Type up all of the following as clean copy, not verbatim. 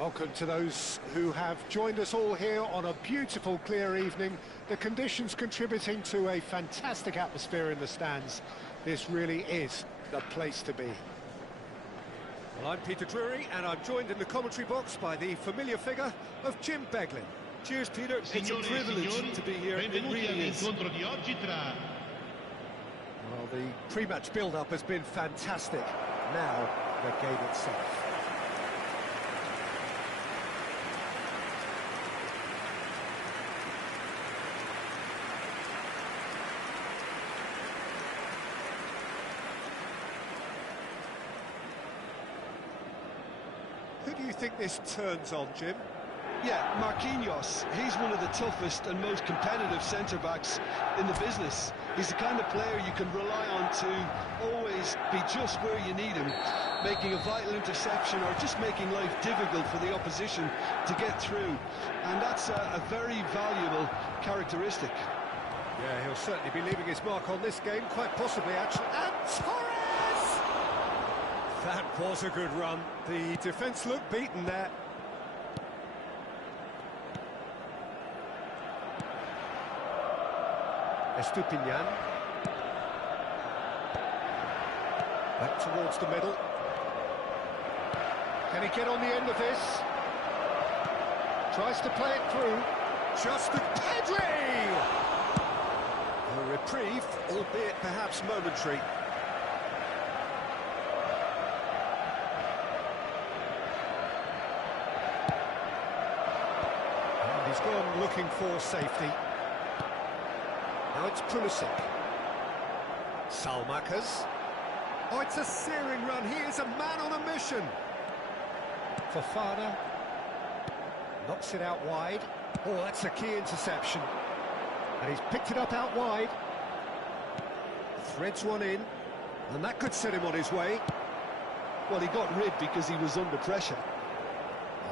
Welcome to those who have joined us all here on a beautiful, clear evening. The conditions contributing to a fantastic atmosphere in the stands. This really is the place to be. Well, I'm Peter Drury, and I'm joined in the commentary box by the familiar figure of Jim Beglin. Cheers, Peter. It's a privilege to be here. It really is. Well, the pre-match build-up has been fantastic. Now, the game itself. Who do you think this turns on, Jim? Yeah, Marquinhos. He's one of the toughest and most competitive centre-backs in the business. He's the kind of player you can rely on to always be just where you need him, making a vital interception or just making life difficult for the opposition to get through. And that's a very valuable characteristic. Yeah, he'll certainly be leaving his mark on this game, quite possibly, actually. And Torres! That was a good run. The defence looked beaten there. Estupinian. Back towards the middle. Can he get on the end of this? Tries to play it through. Just the Pedri! A reprieve, albeit perhaps momentary. And he's gone looking for safety. Now it's Pulisic. Salmakers. Oh, it's a searing run. He is a man on a mission. Fofana. Knocks it out wide. Oh, that's a key interception. And he's picked it up out wide. Threads one in. And that could set him on his way. Well, he got rid because he was under pressure.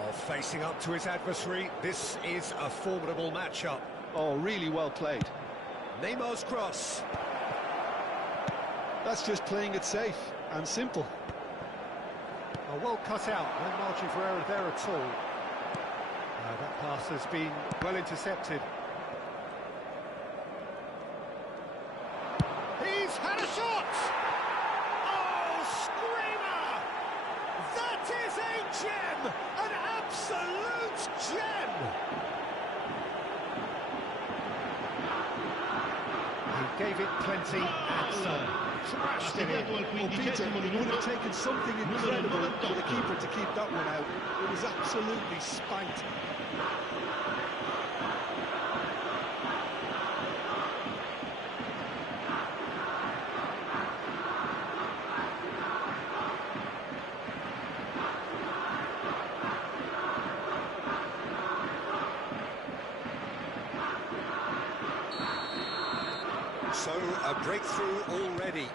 Oh, facing up to his adversary. This is a formidable matchup. Oh, really well played. Neymar's cross. That's just playing it safe and simple. Oh, well cut out. No margin for error there at all. That pass has been well intercepted. He's had a shot! Oh, screamer! That is a gem! An absolute gem! He gave it plenty and some. Trashed it in. Well, Peter, it would have taken something incredible for the keeper to keep that one out. It was absolutely spanked. So, a breakthrough already.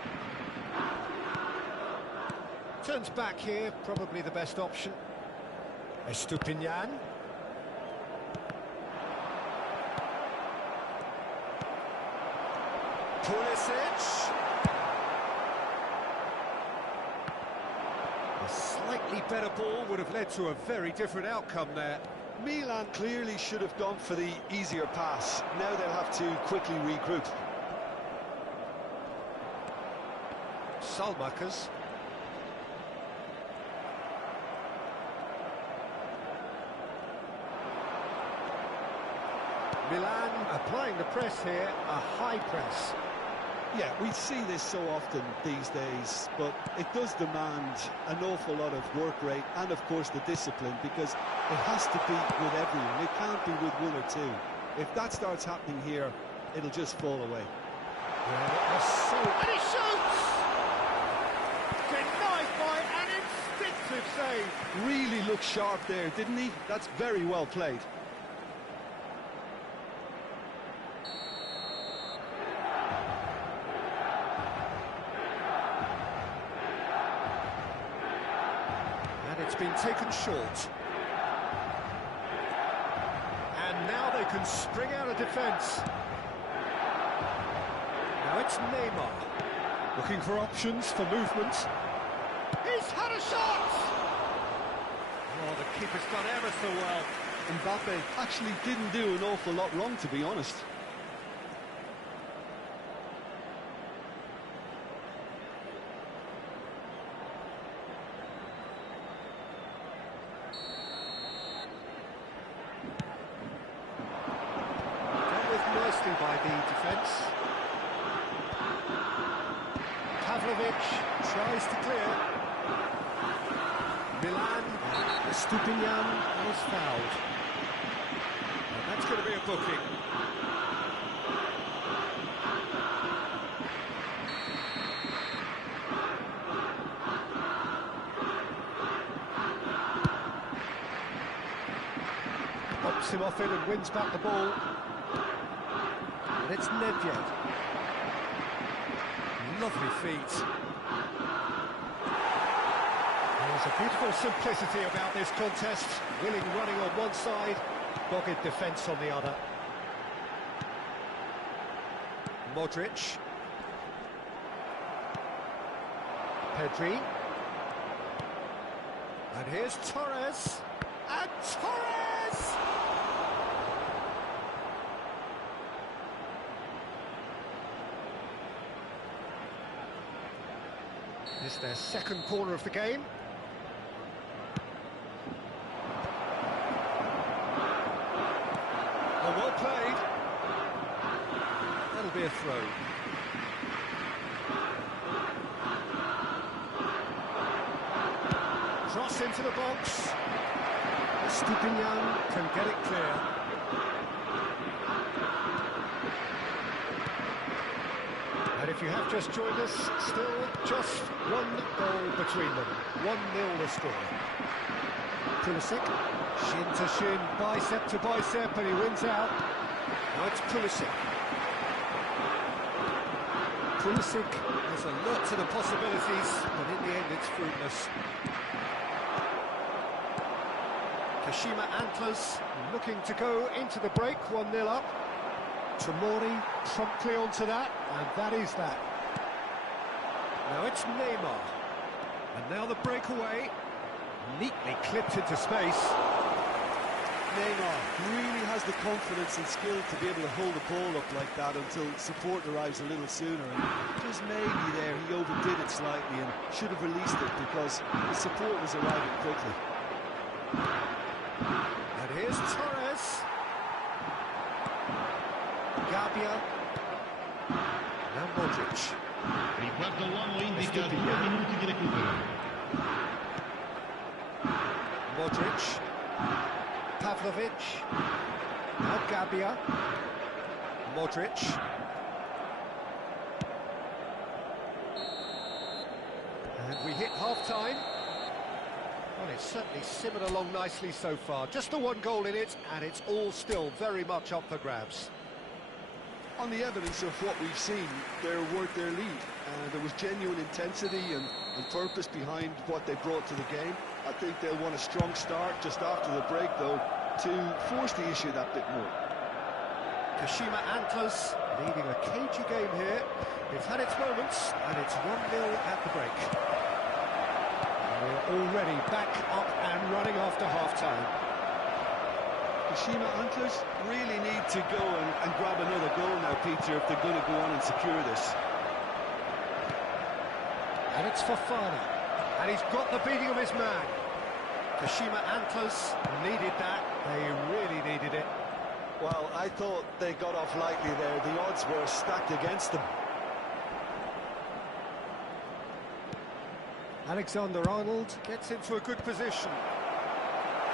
Turns back here, probably the best option. Estupinian. Pulisic. A slightly better ball would have led to a very different outcome there. Milan clearly should have gone for the easier pass. Now they'll have to quickly regroup. Salmakers. Milan applying the press here, a high press. Yeah, we see this so often these days, but it does demand an awful lot of work rate and, of course, the discipline, because it has to be with everyone. It can't be with one or two. If that starts happening here, it'll just fall away. Yeah, it was so... And he shoots! Denied by an instinctive save. Really looked sharp there, didn't he? That's very well played. And it's been taken short. And now they can spring out of defence. Now it's Neymar. Looking for options for movement. He's had a shot! Oh, Well, the keeper's done ever so well. Mbappe actually didn't do an awful lot wrong, to be honest. Dealt with nicely by the defence. Pavlovic tries to clear. Milan, Stupinian was fouled. And that's going to be a booking. Pops him off it and wins back the ball. And it's Nedved. Lovely feet. There's a beautiful simplicity about this contest. Willing running on one side, dogged defence on the other. Modric. Pedri. And here's Torres. And Torres! This is their second corner of the game. Oh, well played. That'll be a throw. Cross into the box. Stupinian can get it clear. And if you have just joined us, still just one goal between them. 1-0 the score. Pulisic, shin to shin, bicep to bicep, and he wins out. Now it's Pulisic. Pulisic has a lot to the possibilities, but in the end it's fruitless. Kashima Antlers looking to go into the break, 1-0 up. Tomori promptly onto that, and that is that. Now it's Neymar. And now the breakaway, neatly clipped into space. Neymar really has the confidence and skill to be able to hold the ball up like that until support arrives a little sooner. And just maybe there he overdid it slightly and should have released it because the support was arriving quickly. And here's Torres. Gabbia. Now Modric. Il quarto uomo indica 2 minuti di recupero. Modric. Pavlovic. Now Gabbia. Modric. And we hit half-time. Well, it's certainly simmered along nicely so far. Just the one goal in it, and it's all still very much up for grabs. On the evidence of what we've seen, they're worth their lead. There was genuine intensity and purpose behind what they brought to the game. I think they'll want a strong start just after the break, though, to force the issue that bit more. Kashima Antlers leading a cagey game here. It's had its moments, and it's 1-0 at the break. We're already back up and running after half-time. Kashima Antlers really need to go and grab another goal now, Peter, if they're going to go on and secure this. And it's Fofana, and he's got the beating of his man. Kashima Antlers needed that. They really needed it. Well, I thought they got off lightly there. The odds were stacked against them. Alexander-Arnold gets into a good position.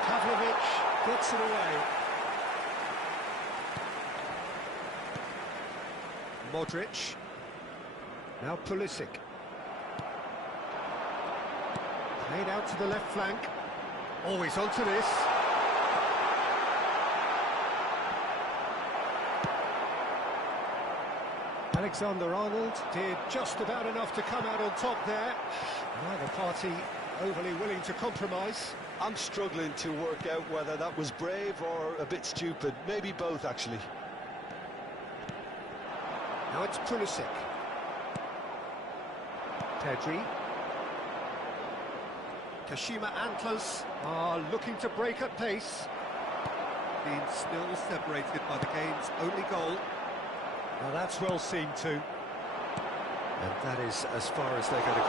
Pavlovic gets it away. Modric. Now Pulisic. Played out to the left flank. Always onto this. Alexander-Arnold did just about enough to come out on top there. Neither party overly willing to compromise. I'm struggling to work out whether that was brave or a bit stupid. Maybe both, actually. Now it's Pulisic. Pedri. Kashima Antlers are looking to break at pace. Being still separated by the game's only goal. Now that's well seen too. And that is as far as they're going to go.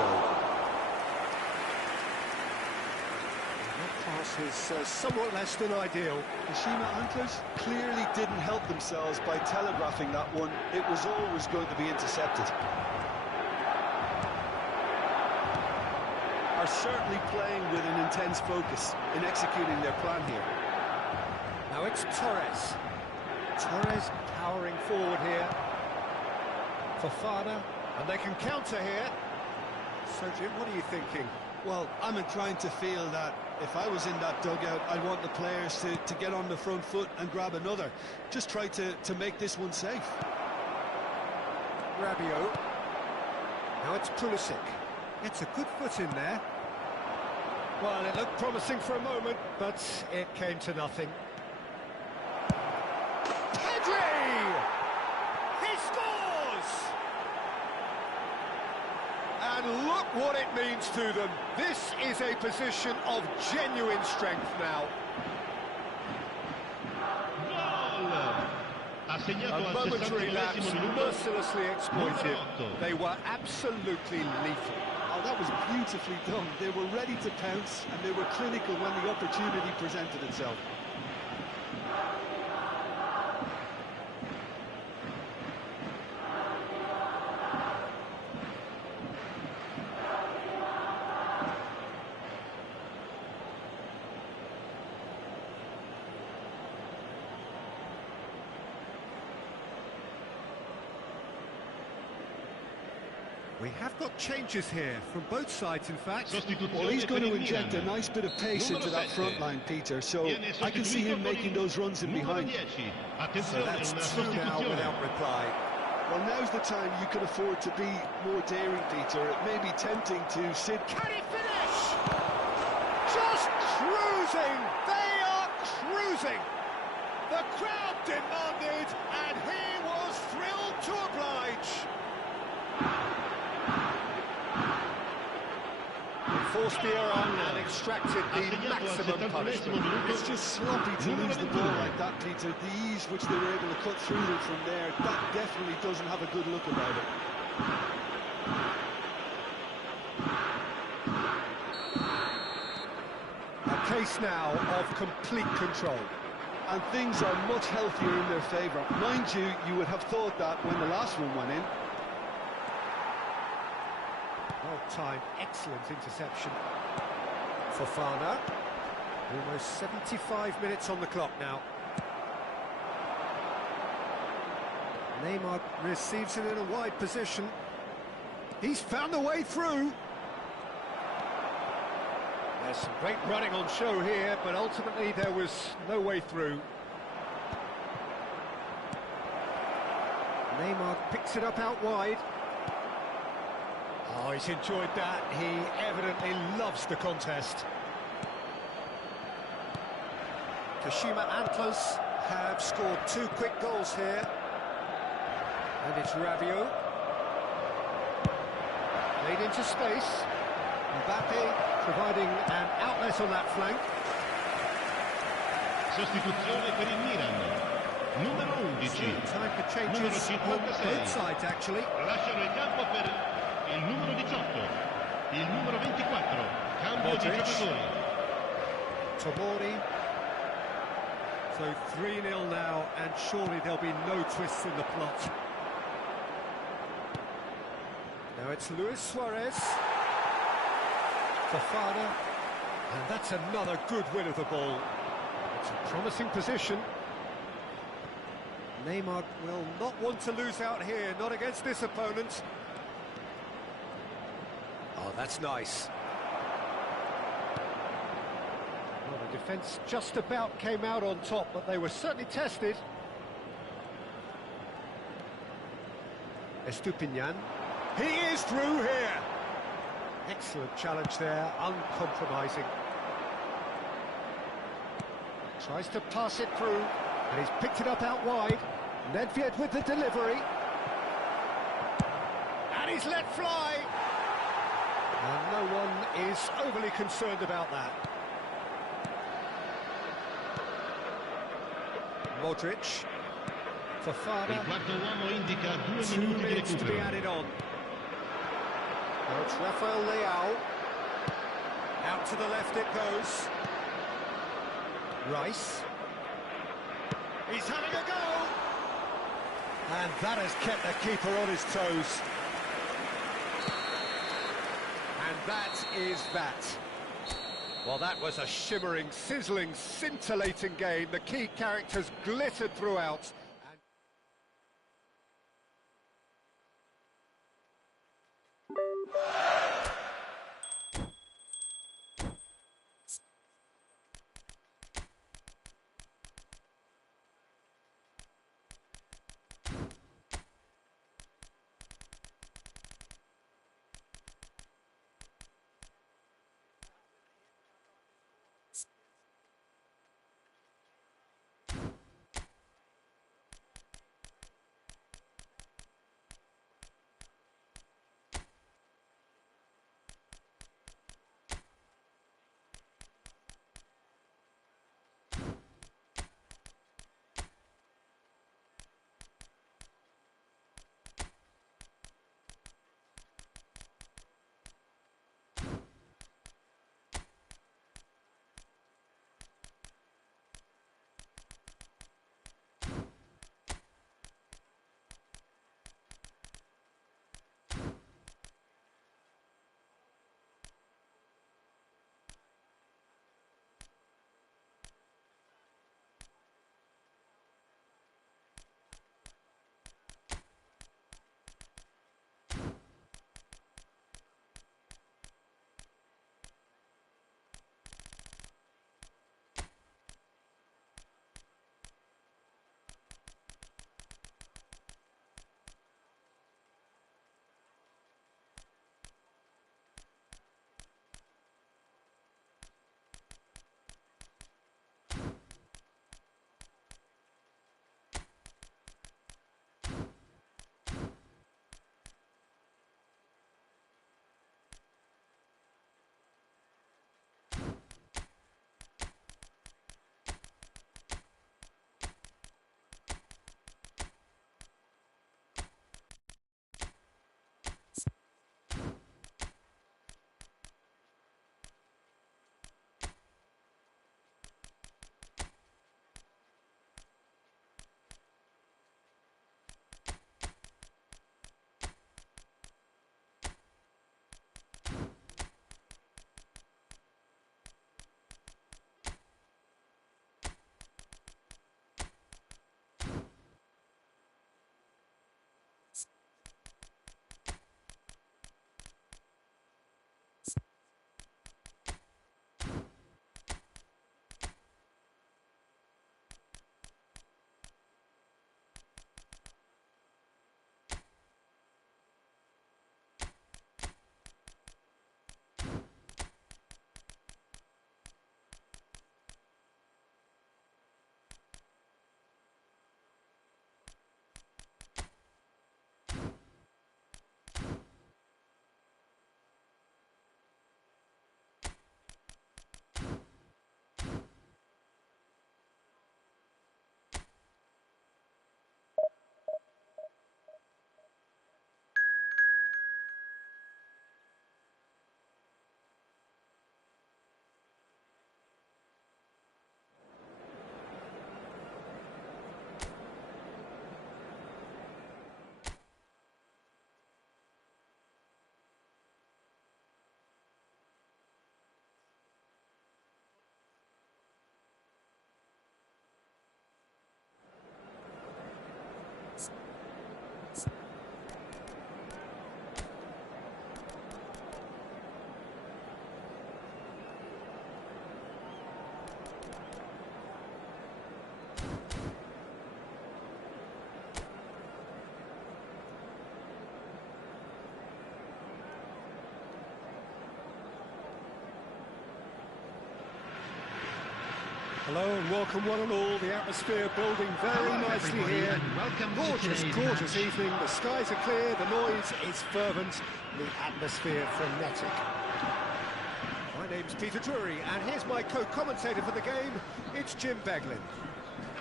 That pass is somewhat less than ideal. Kashima Antlers clearly didn't help themselves by telegraphing that one. It was always going to be intercepted. Are certainly playing with an intense focus in executing their plan here. Now it's Torres. Torres powering forward here. Fofana, and they can counter here. So, Jim, what are you thinking? Well, I'm inclined to feel that if I was in that dugout, I'd want the players to get on the front foot and grab another. Just try to make this one safe. Rabiot. Now it's Pulisic. It's a good foot in there. Well, it looked promising for a moment, but it came to nothing. Pedri! He scores! And look what it means to them. This is a position of genuine strength now. A momentary lapse, mercilessly exploited. They were absolutely lethal. Oh, that was beautifully done. They were ready to pounce, and they were clinical when the opportunity presented itself. We have got changes here from both sides, in fact. Well, he's going to inject a nice bit of pace into that front line, Peter, so I can see him making those runs in behind. So that's two now without reply. Well, now's the time you can afford to be more daring, Peter. It may be tempting to sit... Can he finish? Just cruising! They are cruising! The crowd demanded, and he was thrilled to oblige. Forced the error on and extracted the maximum punishment. It's just sloppy to lose the ball like that, Peter. The ease which they were able to cut through them from there, that definitely doesn't have a good look about it. A case now of complete control. And things are much healthier in their favour. Mind you, you would have thought that when the last one went in. Well-timed, excellent interception. Fofana. Almost 75 minutes on the clock now. Neymar receives it in a wide position. He's found a way through. There's some great running on show here, but ultimately there was no way through. Neymar picks it up out wide. Oh, he's enjoyed that. He evidently loves the contest. Kashima Antlers have scored 2 quick goals here. And it's Rabiot. Laid into space. Mbappe providing an outlet on that flank. Sostituzione per il Milan. Numero 11. Time for changes on both sides, actually. Lasciano il campo per il numero 18. Il numero 24. Cambio di giocatori. Tomori. So 3-0 now, and surely there'll be no twists in the plot. Now it's Luis Suarez. Fofana, and that's another good win of the ball. It's a promising position. Neymar will not want to lose out here, not against this opponent. Oh, that's nice. Well, the defence just about came out on top, but they were certainly tested. Estupinian. He is through here. Excellent challenge there, uncompromising. Tries to pass it through, and he's picked it up out wide. Nedved with the delivery. And he's let fly. And no one is overly concerned about that. Modric. Fafana. Il quarto uomo indica 2 2 minuti di minutes to be recupero. added on. Now it's Rafael Leao. Out to the left it goes. Rice. He's having a go! And that has kept the keeper on his toes. And that is that. Well, that was a shimmering, sizzling, scintillating game. The key characters glittered throughout. Hello and welcome one and all. The atmosphere building very nicely here. Gorgeous evening. The skies are clear, the noise is fervent, the atmosphere frenetic. My name's Peter Drury, and here's my co-commentator for the game. It's Jim Beglin.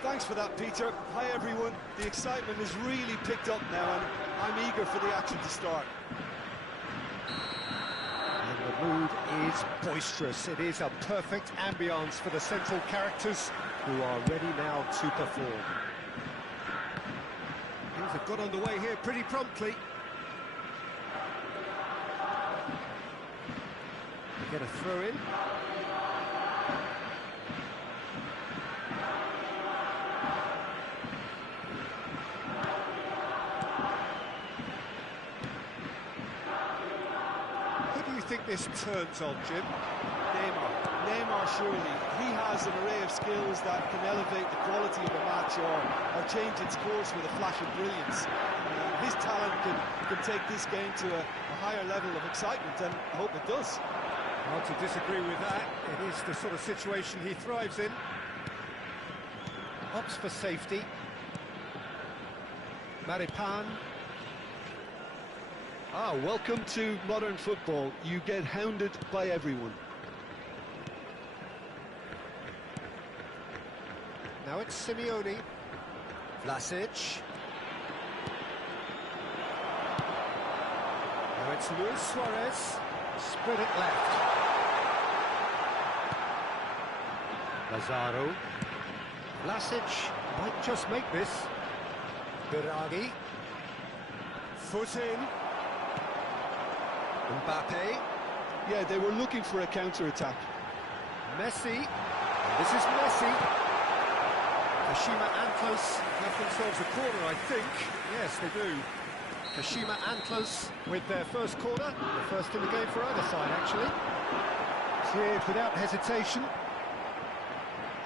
Thanks for that, Peter. Hi, everyone. The excitement has really picked up now, and I'm eager for the action to start. And the mood is boisterous. It is a perfect ambience for the central characters who are ready now to perform. Things have got underway here pretty promptly. They get a throw in. I think this turns on, Jim? Neymar surely. He has an array of skills that can elevate the quality of a match or change its course with a flash of brilliance. His talent can take this game to a higher level of excitement, and I hope it does. Hard to disagree with that. It is the sort of situation he thrives in. Opts for safety. Maripan. Welcome to modern football. You get hounded by everyone. Now it's Simeone. Vlasic. Now it's Luis Suarez. Spread it left. Lazaro. Vlasic might just make this. Biraghi. Foot in. Mbappe. Yeah, they were looking for a counter-attack. Messi. And this is Messi. Kashima Antlos have themselves a corner, I think. Yes, they do. Kashima Antlos with their first corner. The first in the game for either side, actually. Cleared without hesitation.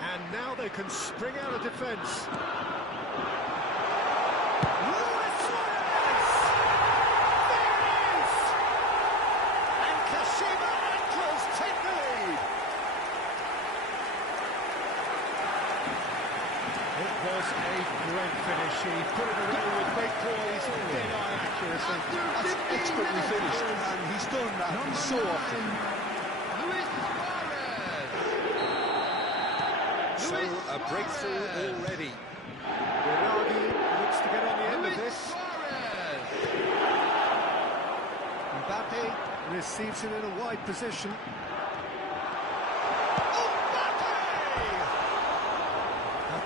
And now they can spring out of defence. Great finish, he put it away with great poise, dead-eye accuracy. That's expertly finished, and he's done that so often. So, a breakthrough already. Biraghi looks to get on the end of this. Mbappe receives it in a wide position.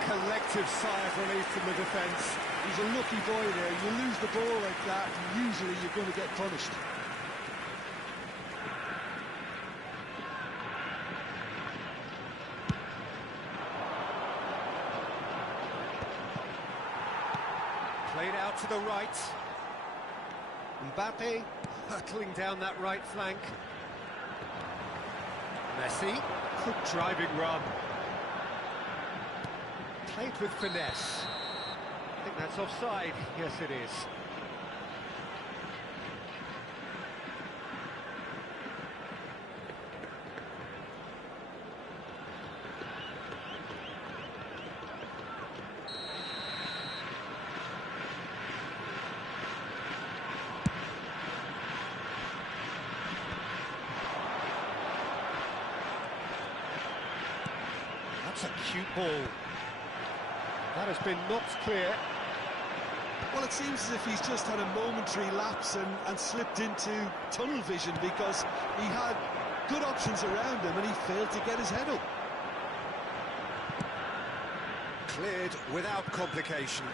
Collective sigh of relief from the defence. He's a lucky boy there. You lose the ball like that, and usually you're going to get punished. Played out to the right. Mbappe hurtling down that right flank. Messi, good driving run. Played with finesse. I think that's offside. Yes, it is. That's a cute ball. That has been knocked clear. Well, it seems as if he's just had a momentary lapse and slipped into tunnel vision, because he had good options around him and he failed to get his head up. Cleared without complication.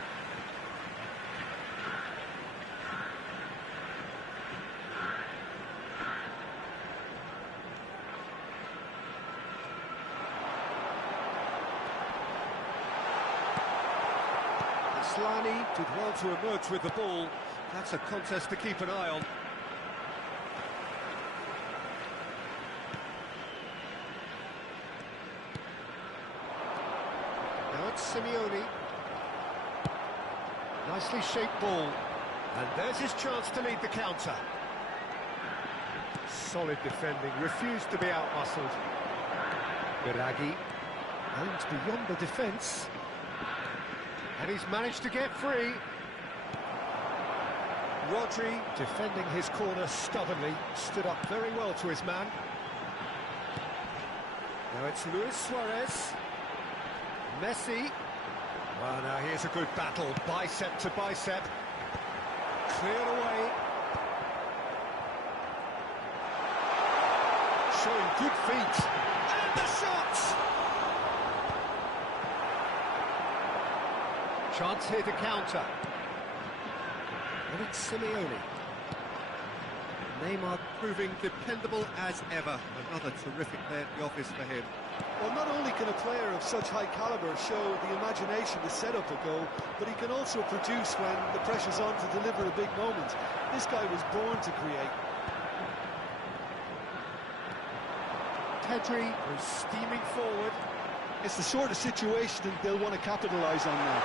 Slani did well to emerge with the ball. That's a contest to keep an eye on. Now it's Simeone. Nicely shaped ball. And there's his chance to lead the counter. Solid defending, refused to be out-muscled. Biraghi. Aimed beyond the defence. And he's managed to get free. Rodri, defending his corner stubbornly, stood up very well to his man. Now it's Luis Suarez. Messi. Well, now here's a good battle, bicep to bicep. Cleared away. Showing good feet. And the shot! Chance here to counter. And it's Simeone. Neymar proving dependable as ever. Another terrific day at the office for him. Well, not only can a player of such high calibre show the imagination to set up a goal, but he can also produce when the pressure's on to deliver a big moment. This guy was born to create. Pedri was steaming forward. It's the sort of situation that they'll want to capitalise on now.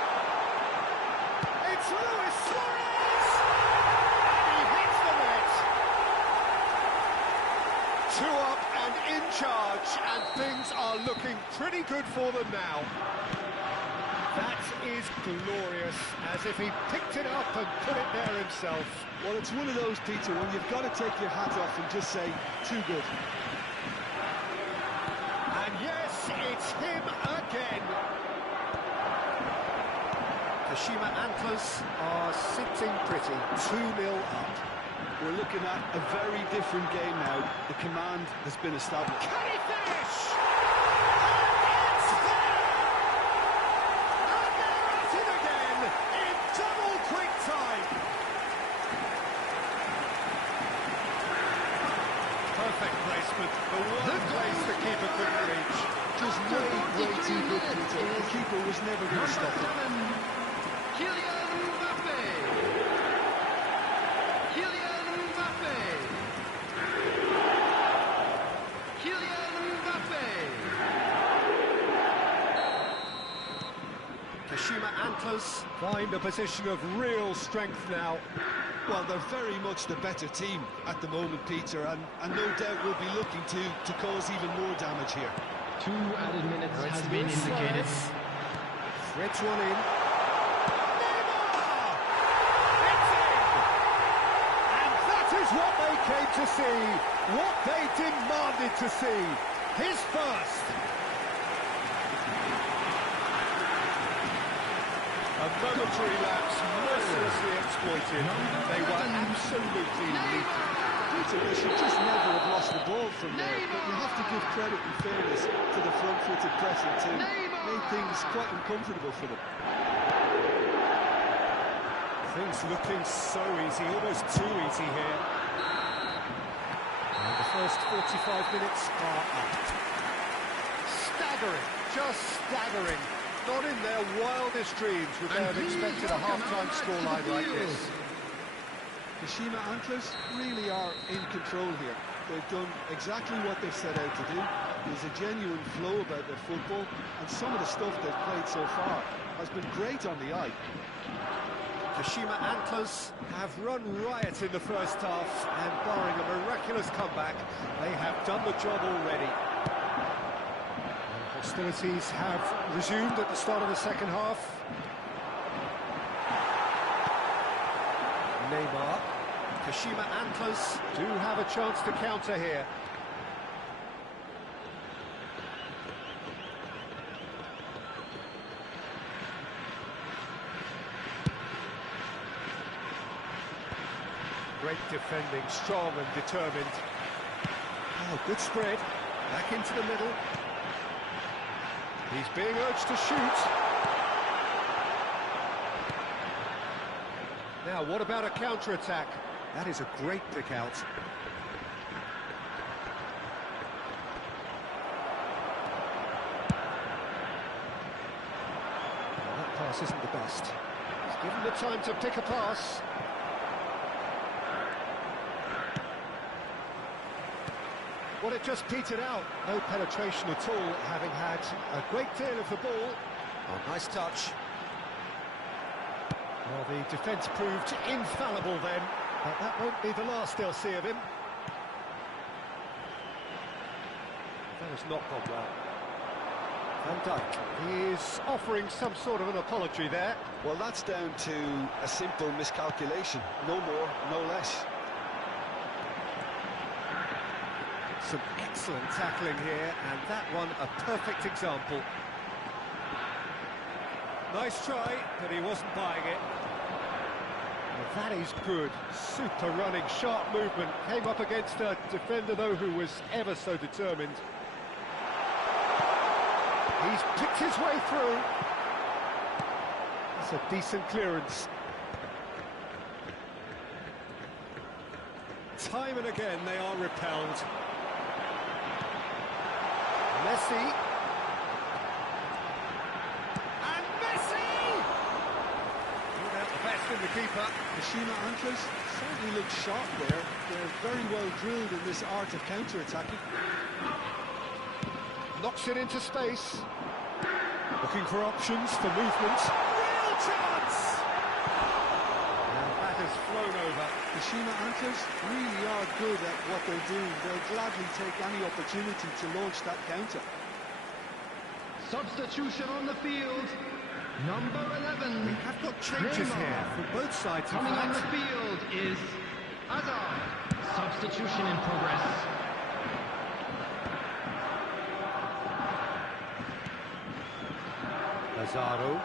It's Luis Suarez! And he hits the net! 2 up and in charge, and things are looking pretty good for them now. That is glorious, as if he picked it up and put it there himself. Well, it's one of those, Peter, when you've got to take your hat off and just say, too good. And yes, it's him again. Kashima Antlers are sitting pretty, 2-0 up. We're looking at a very different game now. The command has been established. Can he finish? And it's there! And they're at it again in double quick time. Perfect placement, the one place the keeper couldn't reach. Just way too good, Peter. The keeper was never going to stop it. Kashima Antlers find a position of real strength now. Well, they're very much the better team at the moment, Peter, and no doubt will be looking to cause even more damage here. 2 added minutes has been indicated. Threads one in. Neymar! It's in! And that is what they came to see, what they demanded to see. His first. A momentary lapse, mercilessly exploited. They were absolutely lethal. Peter, they should just never have lost the ball from there, but you have to give credit and fairness to the front-footed pressing too. Made things quite uncomfortable for them. Things looking so easy, almost too easy here. And the first 45 minutes are up. Staggering, just staggering. Not in their wildest dreams would they have expected a half-time scoreline like this. Kashima Antlers really are in control here. They've done exactly what they've set out to do. There's a genuine flow about their football, and some of the stuff they've played so far has been great on the eye. Kashima Antlers have run riot in the first half, and barring a miraculous comeback, they have done the job already. Hostilities have resumed at the start of the second half. Neymar. Kashima Antlers do have a chance to counter here. Great defending, strong and determined. Oh, good spread. Back into the middle. He's being urged to shoot. Now, what about a counter-attack? That is a great pick-out. Well, that pass isn't the best. He's given the time to pick a pass. Well, it just petered out. No penetration at all, having had a great deal of the ball. Oh, nice touch. Well, the defence proved infallible then, but that won't be the last they'll see of him. That has not gone well. Van Dijk. He is offering some sort of an apology there. Well, that's down to a simple miscalculation. No more, no less. Some excellent tackling here, and that one a perfect example. Nice try, but he wasn't buying it. Well, that is good. Super running, sharp movement. Came up against a defender, though, who was ever so determined. He's picked his way through. That's a decent clearance. Time and again they are repelled. Messi. And Messi! Brought out the best in the keeper. Kashima Antlers certainly look sharp there. They're very well drilled in this art of counter-attacking. Knocks it into space. Looking for options for movement. Real chance! And that has flown over. Kashima Antlers really are good at what they're doing. They'll gladly take any opportunity to launch that counter. Substitution on the field. Number 11. We have got changes here for both sides. Coming on the field is Hazard. Substitution in progress. Lazaro.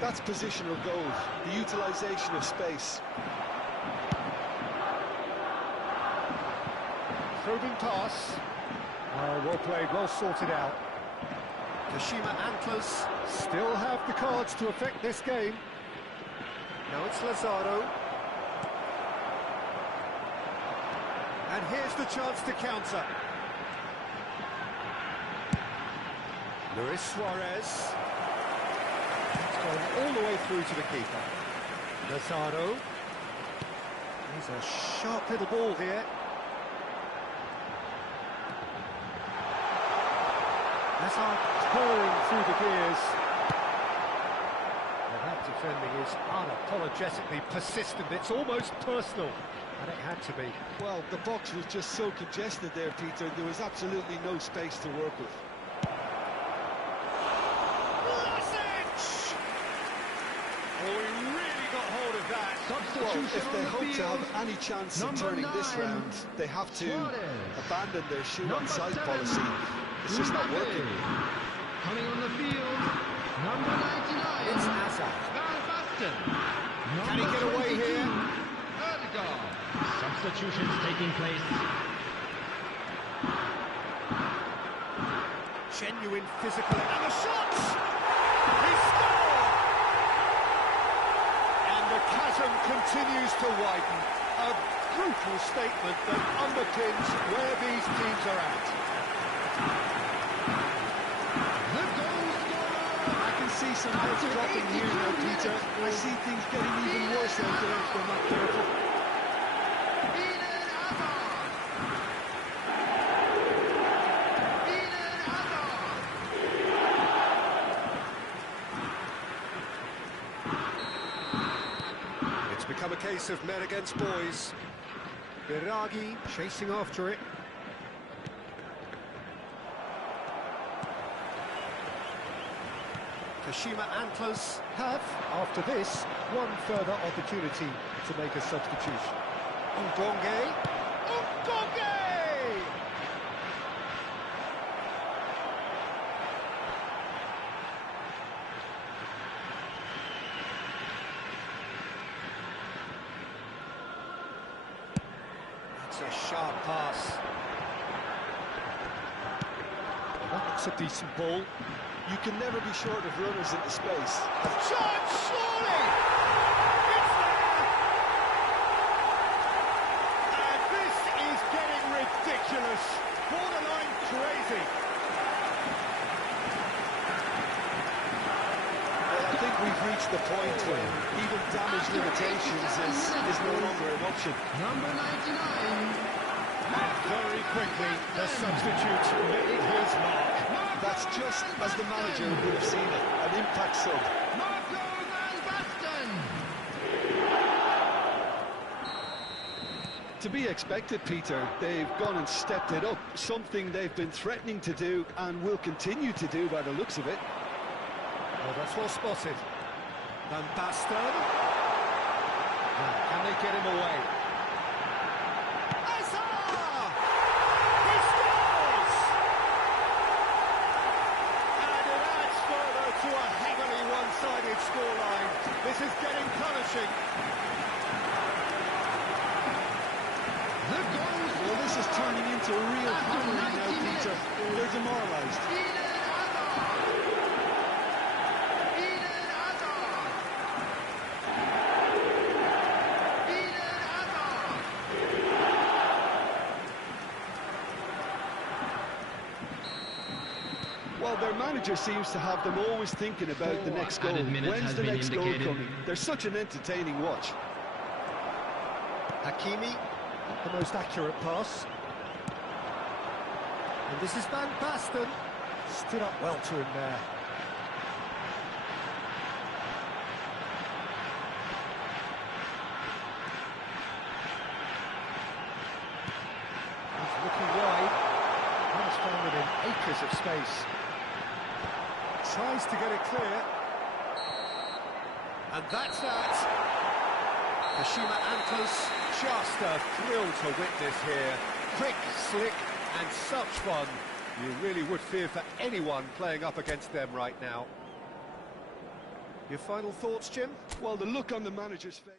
That's positional goal, the utilisation of space. Probing pass. Well played, well sorted out. Kashima Antlers Still have the cards to affect this game. Now it's Lazaro. And here's the chance to counter. Luis Suarez. It's gone all the way through to the keeper. Lazaro. He's a sharp little ball here. Hazard pouring through the gears. Well, that defending is unapologetically persistent. It's almost personal. And it had to be. Well, the box was just so congested there, Peter. There was absolutely no space to work with. Oh, he really got hold of that. Well, if they hope to have any chance of turning this round, they have to abandon their shoot-on-sight policy. It's just not working. Coming on the field, number 99. It's Hazard. Van Basten. Can he get away here? Erdegaard. Substitutions taking place. Genuine physical. And the shots! He scored! And the chasm continues to widen. A brutal statement that underpins where these teams are at. The goal scorer. I can see some heads dropping here now, Peter. I see things getting even worse out there if they're not careful. Eden Hazard. Eden Hazard. It's become a case of men against boys. Biragi chasing after it. Kashima Antlers have, after this, one further opportunity to make a substitution. Ngonge! Ngonge! That's a sharp pass. That looks a decent ball. You can never be short of runners into space. Chance, surely! It's there! And this is getting ridiculous. Borderline crazy. Well, I think we've reached the point where even damage limitations is no longer an option. Number 99. And very quickly, the substitute made his mark. That's just as the manager would have seen it, an impact sub. Marco Van Basten. To be expected, Peter. They've gone and stepped it up, something they've been threatening to do and will continue to do by the looks of it. Oh, that's well spotted. Van Basten. Can they get him away? Hazard! He scores! And it adds further to a heavily one-sided scoreline. This is getting punishing. Well, this is turning into a real hammering now, Peter. They're demoralised. Well, their manager seems to have them always thinking about the next goal. When's the next goal coming? They're such an entertaining watch. Hakimi, the most accurate pass. And this is Van Basten. Stood up well to him there. He's looking wide. He's found within acres of space. Tries to get it clear. And that's that. Kashima Antlers, just a thrill to witness here. Quick, slick, and such fun. You really would fear for anyone playing up against them right now. Your final thoughts, Jim? Well, the look on the manager's face.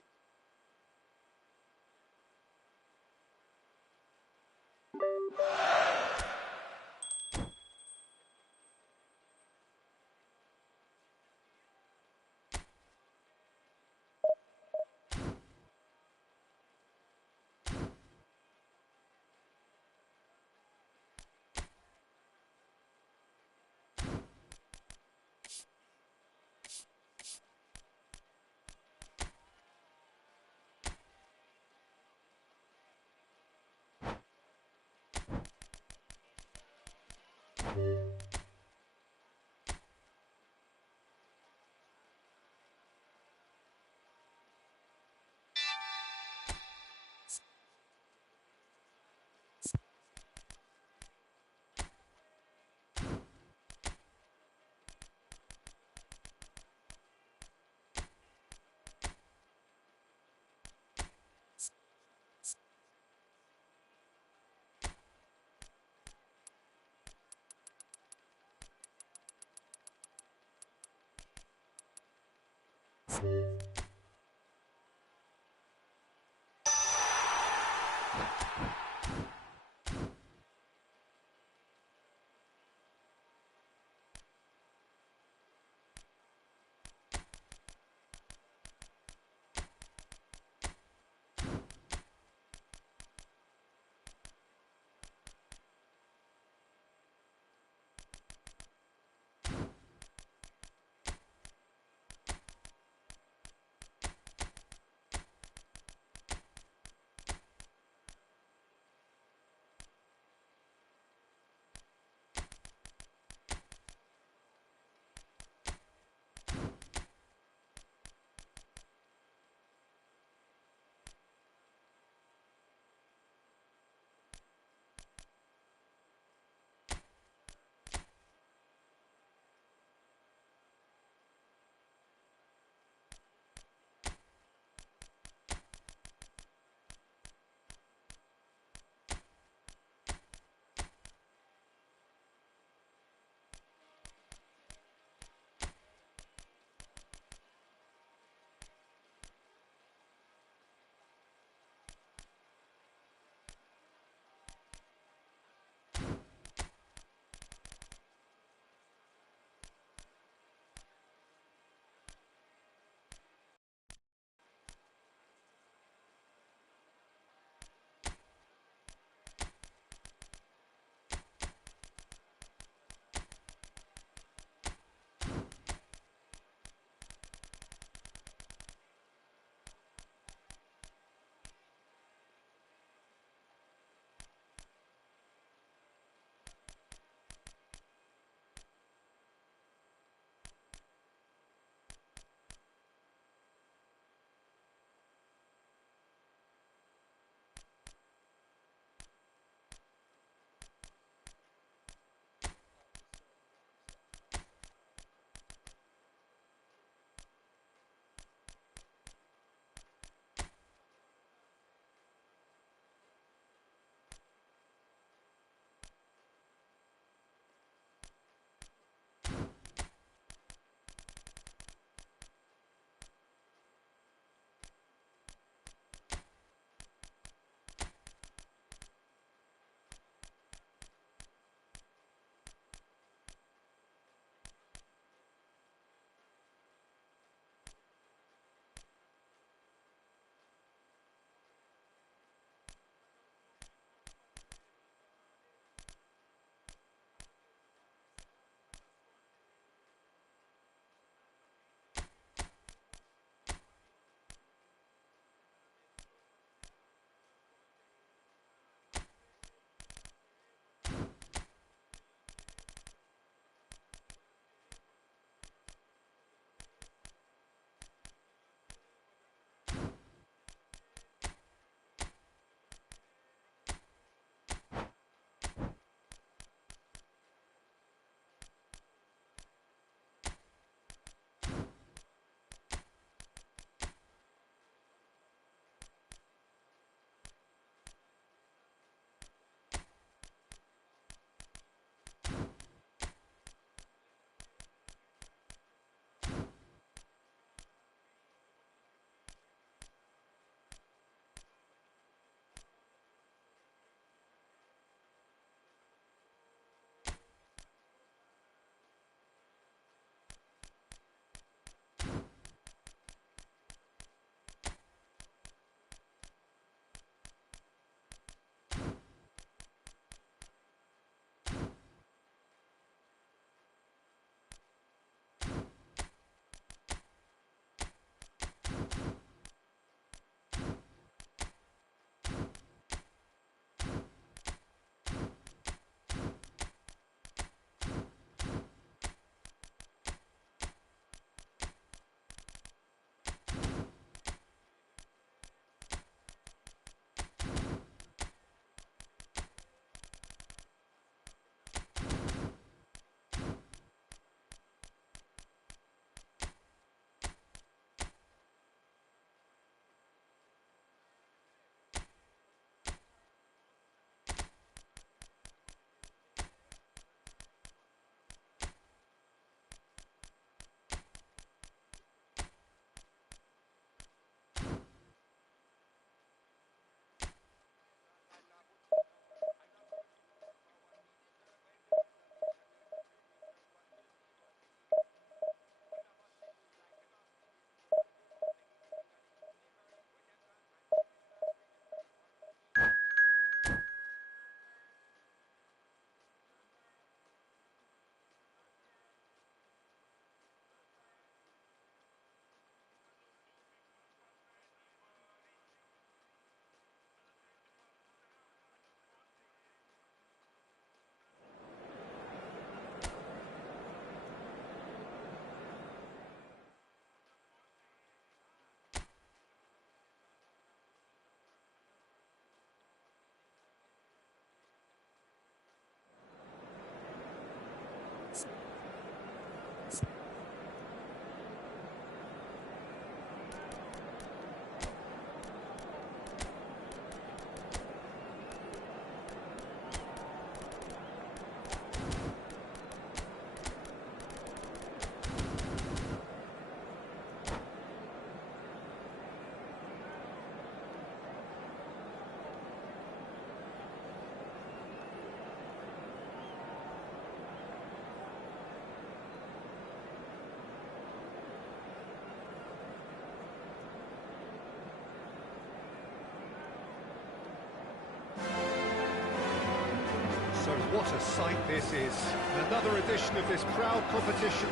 But what a sight this is. Another edition of this proud competition,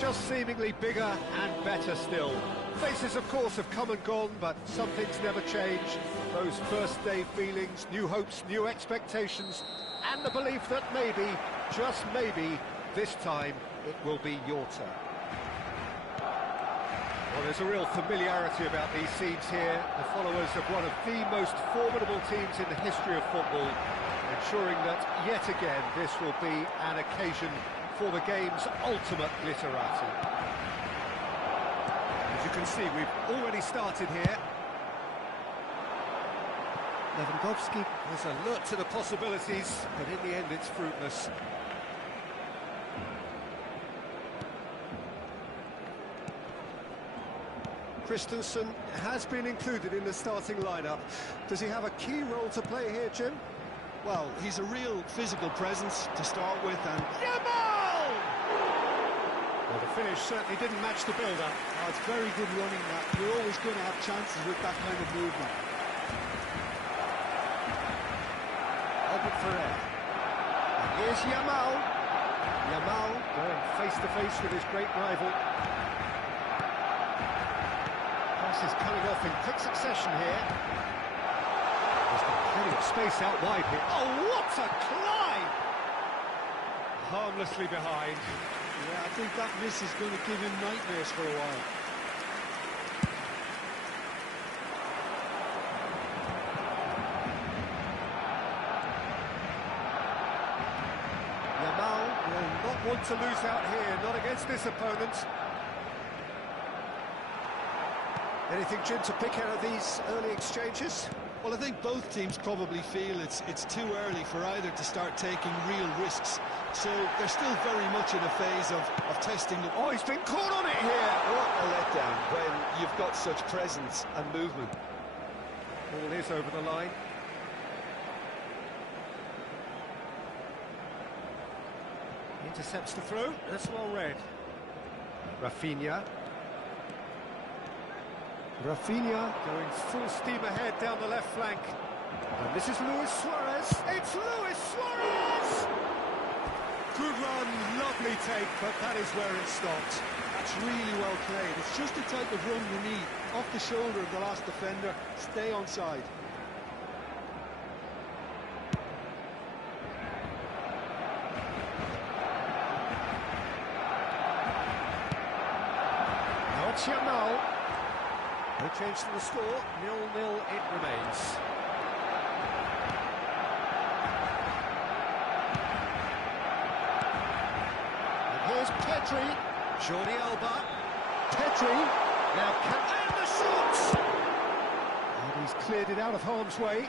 just seemingly bigger and better still. Faces, of course, have come and gone, but some things never change. Those first-day feelings, new hopes, new expectations, and the belief that maybe, just maybe, this time it will be your turn. Well, there's a real familiarity about these scenes here. The followers of one of the most formidable teams in the history of football, ensuring that, yet again, this will be an occasion for the game's ultimate literati. As you can see, we've already started here. Lewandowski is alert to the possibilities, but in the end it's fruitless. Christensen has been included in the starting lineup. Does he have a key role to play here, Jim? Well, he's a real physical presence to start with, and... Yamal! Well, the finish certainly didn't match the build-up. Oh, it's very good running, that. You're always going to have chances with that kind of movement. Open for air. And here's Yamal. Yamal going face-to-face with his great rival. Pass is coming off in quick succession here. There's got plenty of space out wide here. Oh, what a climb! Harmlessly behind. Yeah, I think that miss is going to give him nightmares for a while. Yamal will not want to lose out here, not against this opponent. Anything, Jim, to pick out of these early exchanges? Well, I think both teams probably feel it's too early for either to start taking real risks. So they're still very much in a phase of testing them. Oh, he's been caught on it here! What a letdown when you've got such presence and movement. Ball is over the line. Intercepts the throw, that's well read. Rafinha. Rafinha going full steam ahead down the left flank. And this is Luis Suarez. It's Luis Suarez! Good run, lovely take, but that is where it stopped. That's really well played. It's just the type of run you need. Off the shoulder of the last defender, stay onside. Now it's Yamal. No change to the score, 0-0 it remains. And here's Pedri, Jordi Alba, Pedri, now and the shot! And he's cleared it out of harm's way.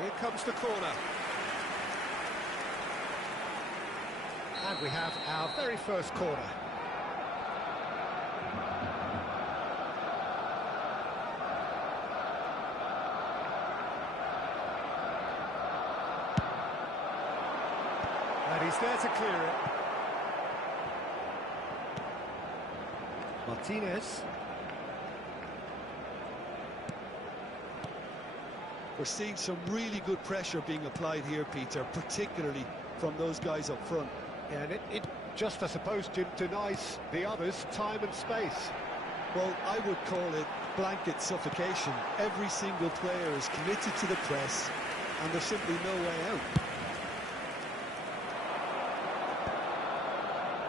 Here comes the corner. And we have our very first corner. And he's there to clear it. Martinez. We're seeing some really good pressure being applied here, Peter, particularly from those guys up front. Yeah, and it just, I suppose, Jim, denies the others time and space. Well, I would call it blanket suffocation. Every single player is committed to the press, and there's simply no way out.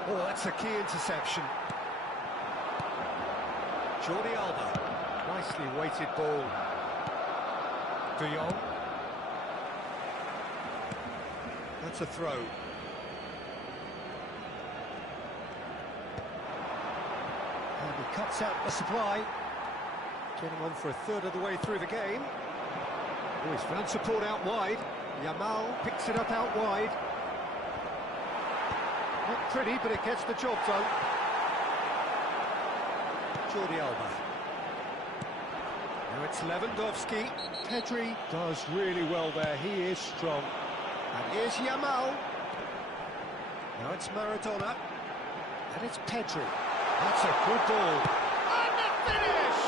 Oh, that's a key interception. Jordi Alba. Nicely weighted ball. De Jong. That's a throw. And he cuts out the supply. Getting on for a third of the way through the game. Oh, he's found support out wide. Yamal picks it up out wide. Not pretty, but it gets the job done. Jordi Alba. Now it's Lewandowski. Pedri does really well there, he is strong. And here's Yamal. Now it's Maradona. And it's Pedri. That's a good ball. And the finish!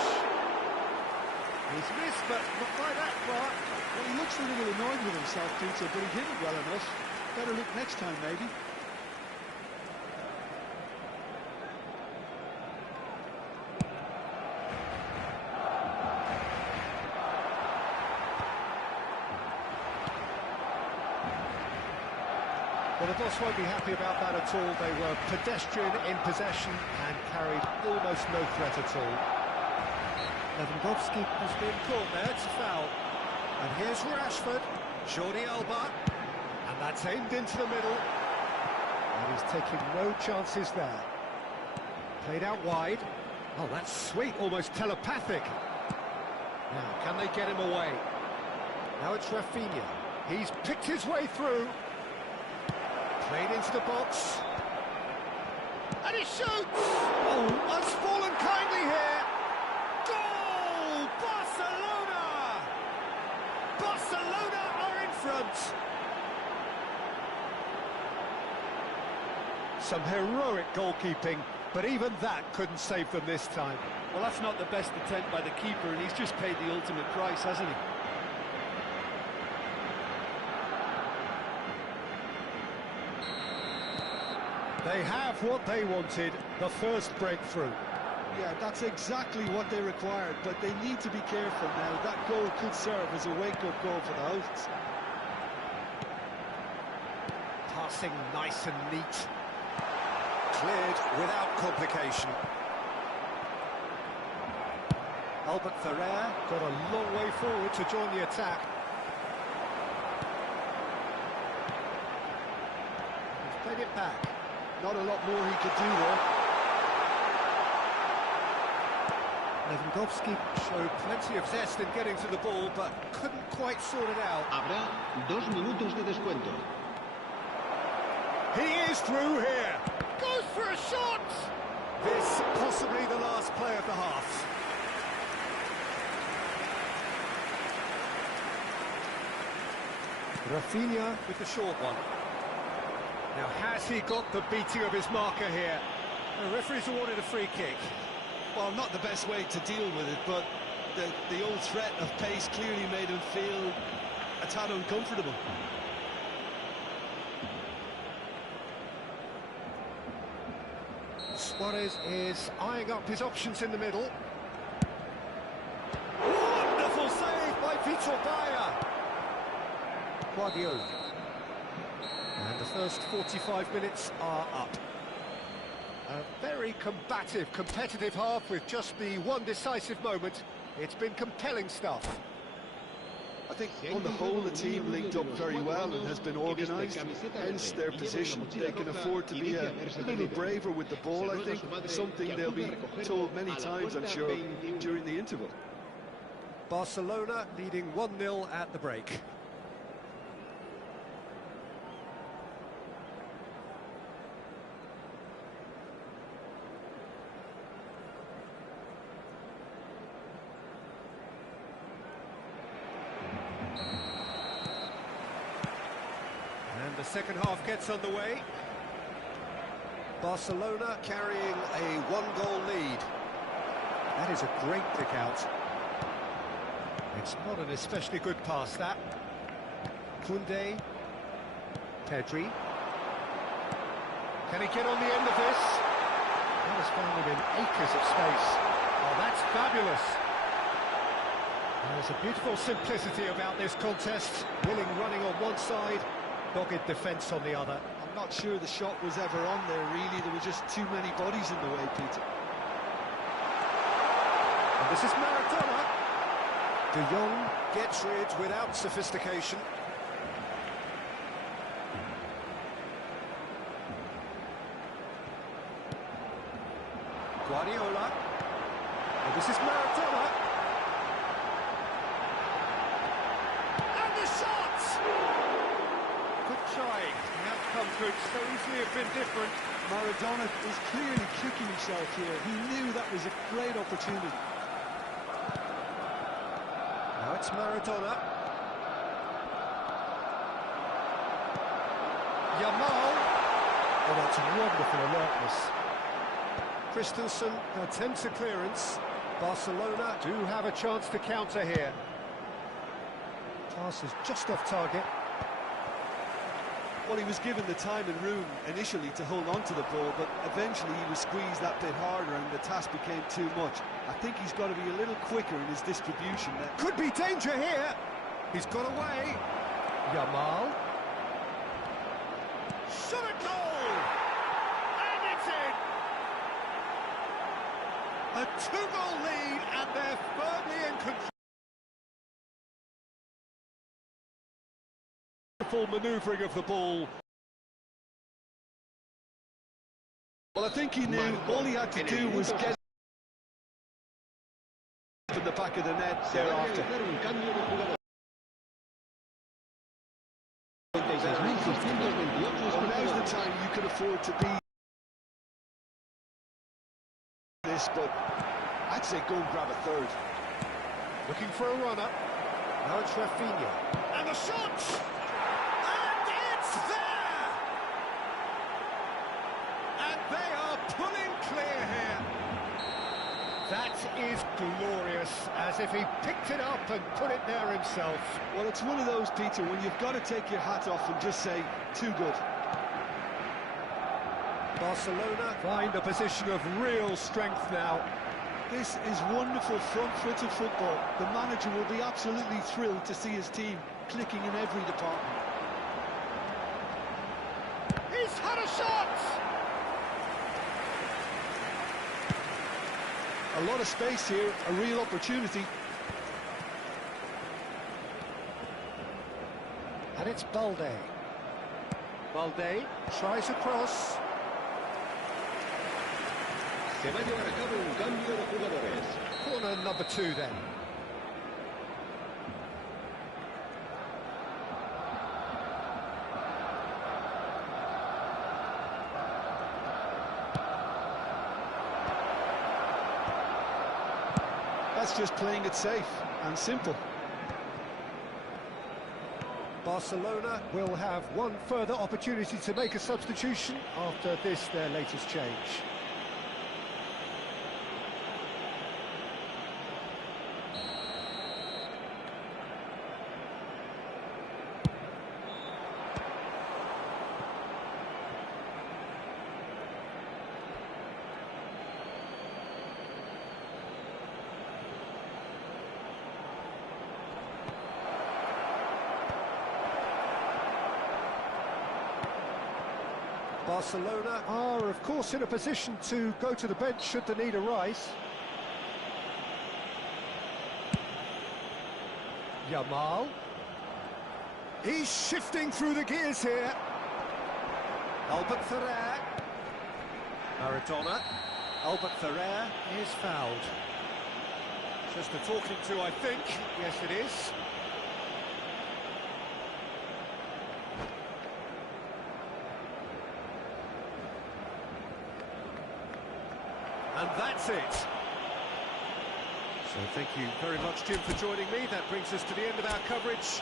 He's missed, but not by that far. Well, he looks a little annoyed with himself, Peter, but he hit it well enough. Better look next time, maybe. Well, the boss won't be happy about that at all. They were pedestrian in possession and carried almost no threat at all. Lewandowski has been caught there, it's a foul. And here's Rashford, Jordi Alba. And that's aimed into the middle. And he's taking no chances there. Played out wide. Oh, that's sweet, almost telepathic. Now, can they get him away? Now it's Rafinha. He's picked his way through. Played into the box. And he shoots! Oh, has fallen kindly here. Goal! Barcelona! Barcelona are in front. Some heroic goalkeeping, but even that couldn't save them this time. Well, that's not the best attempt by the keeper, and he's just paid the ultimate price, hasn't he? They have what they wanted, the first breakthrough. Yeah, that's exactly what they required, but they need to be careful now. That goal could serve as a wake-up call for the hosts. Passing nice and neat. Cleared without complication. Albert Ferrer got a long way forward to join the attack. He's played it back. Not a lot more he could do there. Lewandowski showed plenty of zest in getting to the ball, but couldn't quite sort it out. Habrá 2 minutos de descuento. He is through here. Goes for a shot! This possibly the last play of the half. Rafinha with the short one. Now, has he got the beating of his marker here? The referee's awarded a free kick. Well, not the best way to deal with it, but the old threat of pace clearly made him feel a tad uncomfortable. Suarez is eyeing up his options in the middle. Wonderful save by Vitor Baia. Guardiola. And the first 45 minutes are up. A very combative, competitive half with just the one decisive moment. It's been compelling stuff. I think on the whole the team linked up very well and has been organised, hence their position. They can afford to be a little braver with the ball, I think, something they'll be told many times, I'm sure, during the interval. Barcelona leading 1-0 at the break. And the second half gets underway. Barcelona carrying a one-goal lead. That is a great pick out. It's not an especially good pass, that. Koundé. Pedri. Can he get on the end of this? That has found him in acres of space. Oh, that's fabulous. There's a beautiful simplicity about this contest. Willing running on one side, dogged defence on the other. I'm not sure the shot was ever on there, really. There were just too many bodies in the way, Peter. And this is Maradona. De Jong gets rid without sophistication. Guardiola. And this is Maradona. And the shot! Good trying. The outcome could so easily have been different. Maradona is clearly kicking himself here. He knew that was a great opportunity. It's Maradona. Yamal. Oh, that's wonderful alertness. Christensen attempts a clearance. Barcelona do have a chance to counter here. Pass is just off target. Well, he was given the time and room initially to hold on to the ball, but eventually he was squeezed that bit harder and the task became too much. I think he's got to be a little quicker in his distribution there. Could be danger here. He's got away. Yamal. Shot at goal! And it's in! A two-goal lead, and they're firmly in control. Full manoeuvring of the ball. Well, I think he knew all he had to do was get in the back of the net thereafter. Well, now's the time you can afford to be this, but I'd say go and grab a third. Looking for a runner. Now it's Rafinha. And the shot! And it's there! And they are pulling clear here. That is glorious, as if he picked it up and put it there himself. Well, it's one of those, Peter, when you've got to take your hat off and just say, too good. Barcelona find a position of real strength now. This is wonderful front-footed football. The manager will be absolutely thrilled to see his team clicking in every department. He's had a shot! A lot of space here, a real opportunity. And it's Balde. Balde tries a cross. Se va a llevar a cabo un cambio de jugadores. Corner number 2 then. That's just playing it safe and simple. Barcelona will have one further opportunity to make a substitution after this, their latest change. Barcelona are, of course, in a position to go to the bench should the need arise. Yamal. He's shifting through the gears here. Albert Ferrer. Maradona. Albert Ferrer is fouled. Just a talking to, I think. Yes, it is. And that's it. So thank you very much, Jim, for joining me. That brings us to the end of our coverage.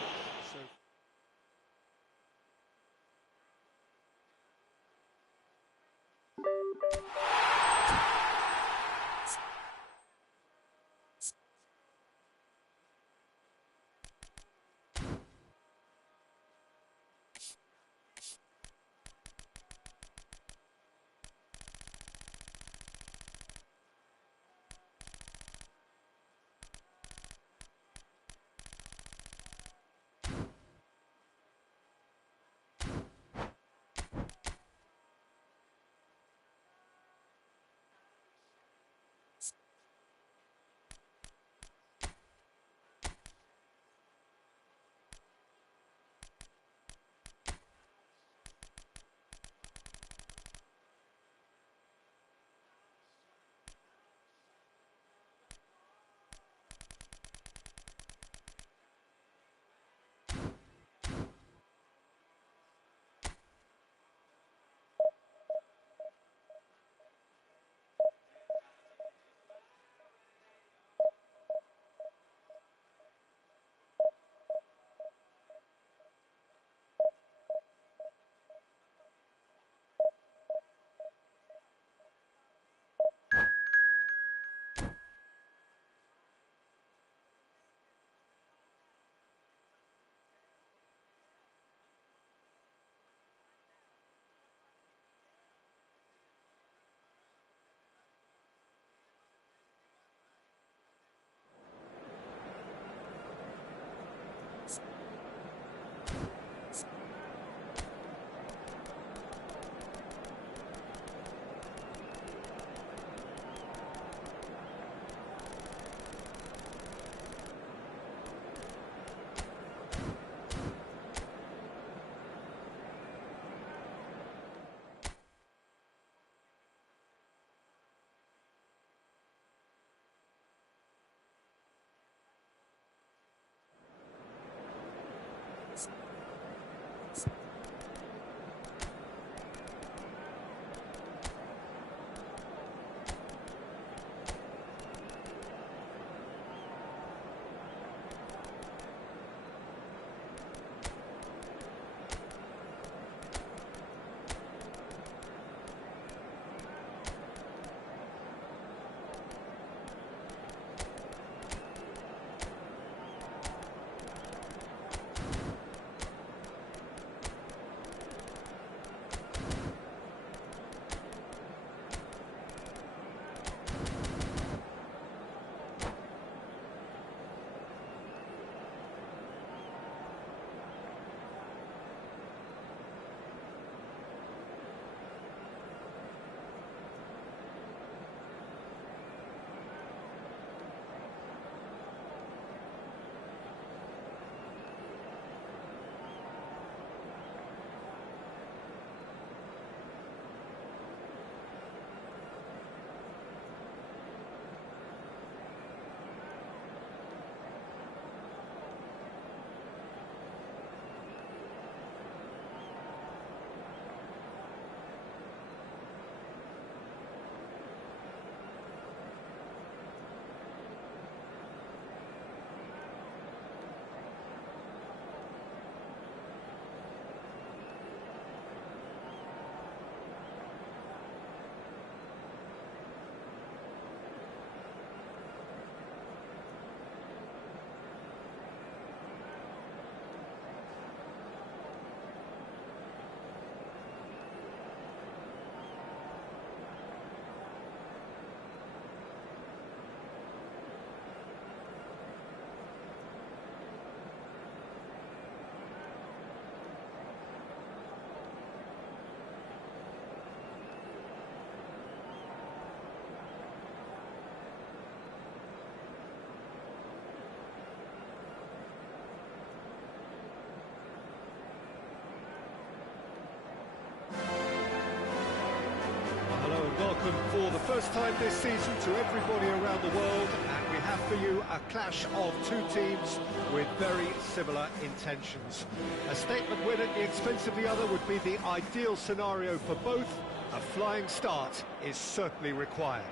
open for the first time this season to everybody around the world, and we have for you a clash of two teams with very similar intentions. A statement win at the expense of the other would be the ideal scenario for both. A flying start is certainly required.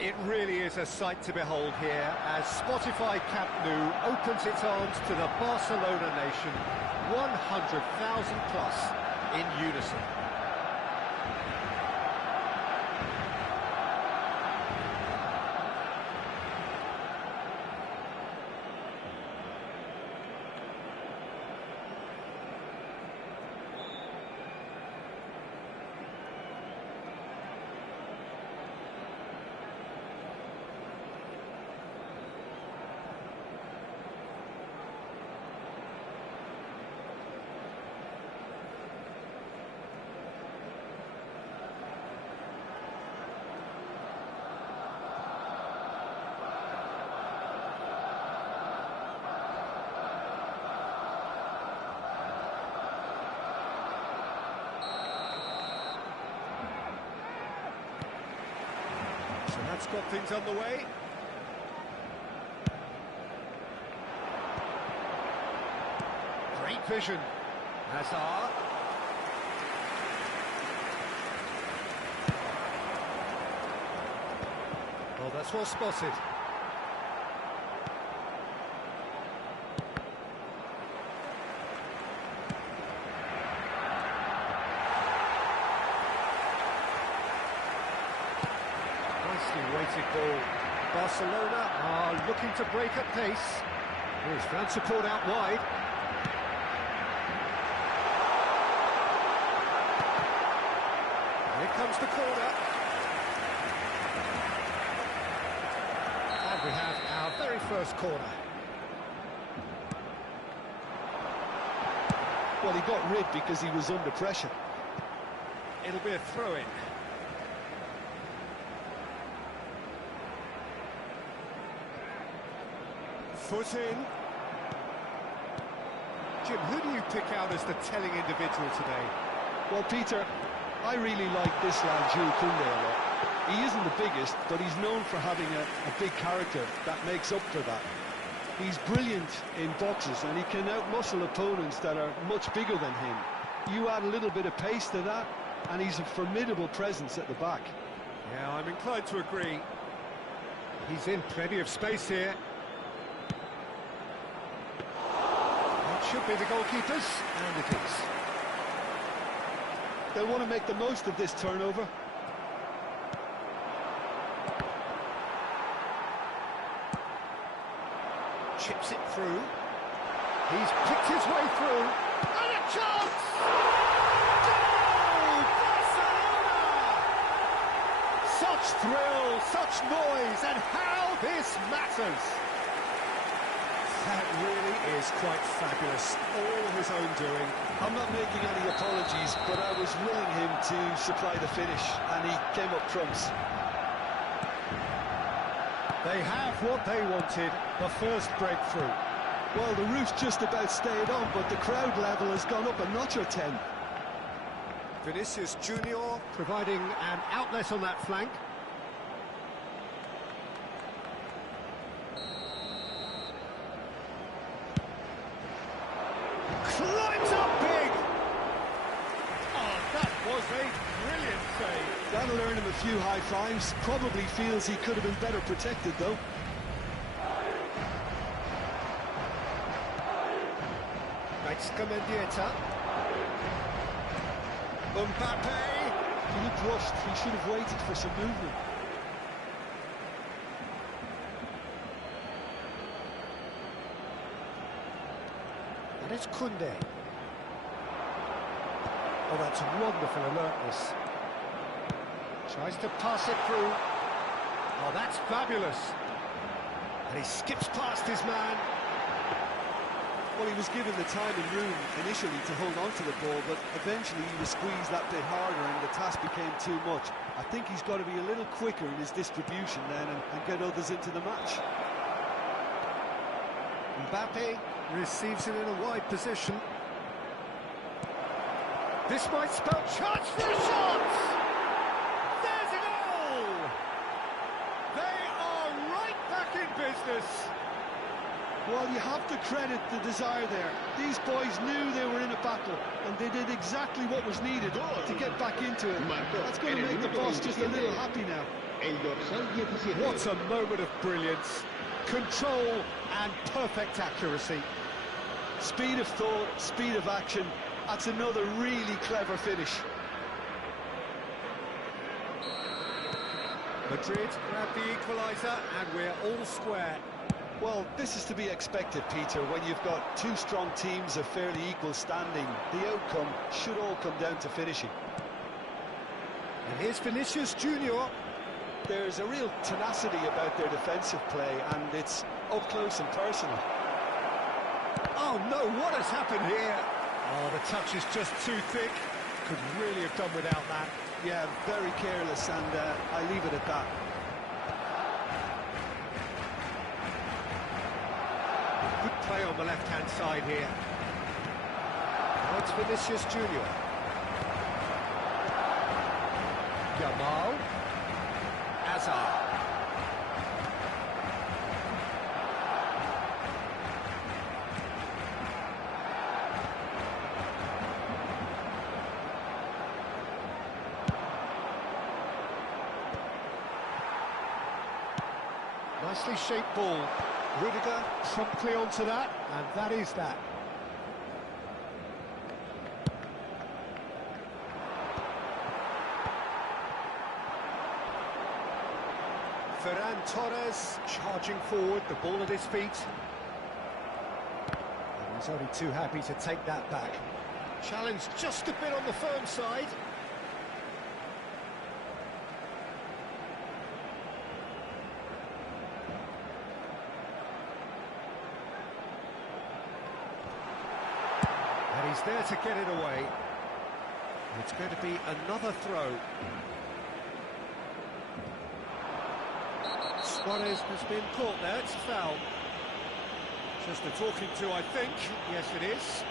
It really is a sight to behold here as Spotify Camp Nou opens its arms to the Barcelona nation, 100,000 plus in unison. So that's got things underway. Great vision. Hazard. Well, that's well spotted. Weighted ball. Barcelona are looking to break at pace. Oh, he's found support out wide. Here comes the corner. And we have our very first corner. Well, he got rid because he was under pressure. It'll be a throw-in. Foot in. Jim, who do you pick out as the telling individual today? Well, Peter, I really like this lad, Jules Koundé, a lot. He isn't the biggest, but he's known for having a big character that makes up for that. He's brilliant in boxes, and he can outmuscle opponents that are much bigger than him. You add a little bit of pace to that, and he's a formidable presence at the back. Yeah, I'm inclined to agree. He's in plenty of space here. Should be the goalkeepers, and it is. They'll want to make the most of this turnover. Chips it through. He's picked his way through. And a chance! Goal! Barcelona! Such thrill, such noise, and how this matters! That really is quite fabulous, all his own doing. I'm not making any apologies, but I was willing him to supply the finish, and he came up trumps. They have what they wanted, the first breakthrough. Well, the roof's just about stayed on, but the crowd level has gone up a notch or 10. Vinicius Junior providing an outlet on that flank. Climbs up big! Oh, that was a brilliant save. That'll earn him a few high fives. Probably feels he could have been better protected, though. Mendieta. Mbappe. He looked rushed. He should have waited for some movement. And it's Koundé. Oh, that's wonderful alertness. Tries to pass it through. Oh, that's fabulous. And he skips past his man. Well, he was given the time and room initially to hold on to the ball, but eventually he was squeezed that bit harder and the task became too much. I think he's got to be a little quicker in his distribution then and get others into the match. Mbappe receives it in a wide position. This might spell chance for a shot! There's a goal! They are right back in business. Well, you have to credit the desire there. These boys knew they were in a battle, and they did exactly what was needed to get back into it. That's going to make the boss just a little happy now. What a moment of brilliance. Control and perfect accuracy. Speed of thought, speed of action. That's another really clever finish. Madrid grab the equaliser, and we're all square. Well, this is to be expected, Peter. When you've got two strong teams of fairly equal standing, the outcome should all come down to finishing. And here's Vinicius Junior. There's a real tenacity about their defensive play, and it's up close and personal. Oh no, what has happened here? Oh, the touch is just too thick. Could really have done without that. Yeah, very careless, and I leave it at that. Good play on the left-hand side here. Now it's Vinicius Junior. Yamal. Hazard. Nicely shaped ball. Rudiger promptly onto that, and that is that. Ferran Torres charging forward, the ball at his feet. And he's only too happy to take that back. Challenge just a bit on the firm side. And he's there to get it away. It's going to be another throw. Suarez has been caught there, it's a foul. Just a talking to, I think. Yes, it is.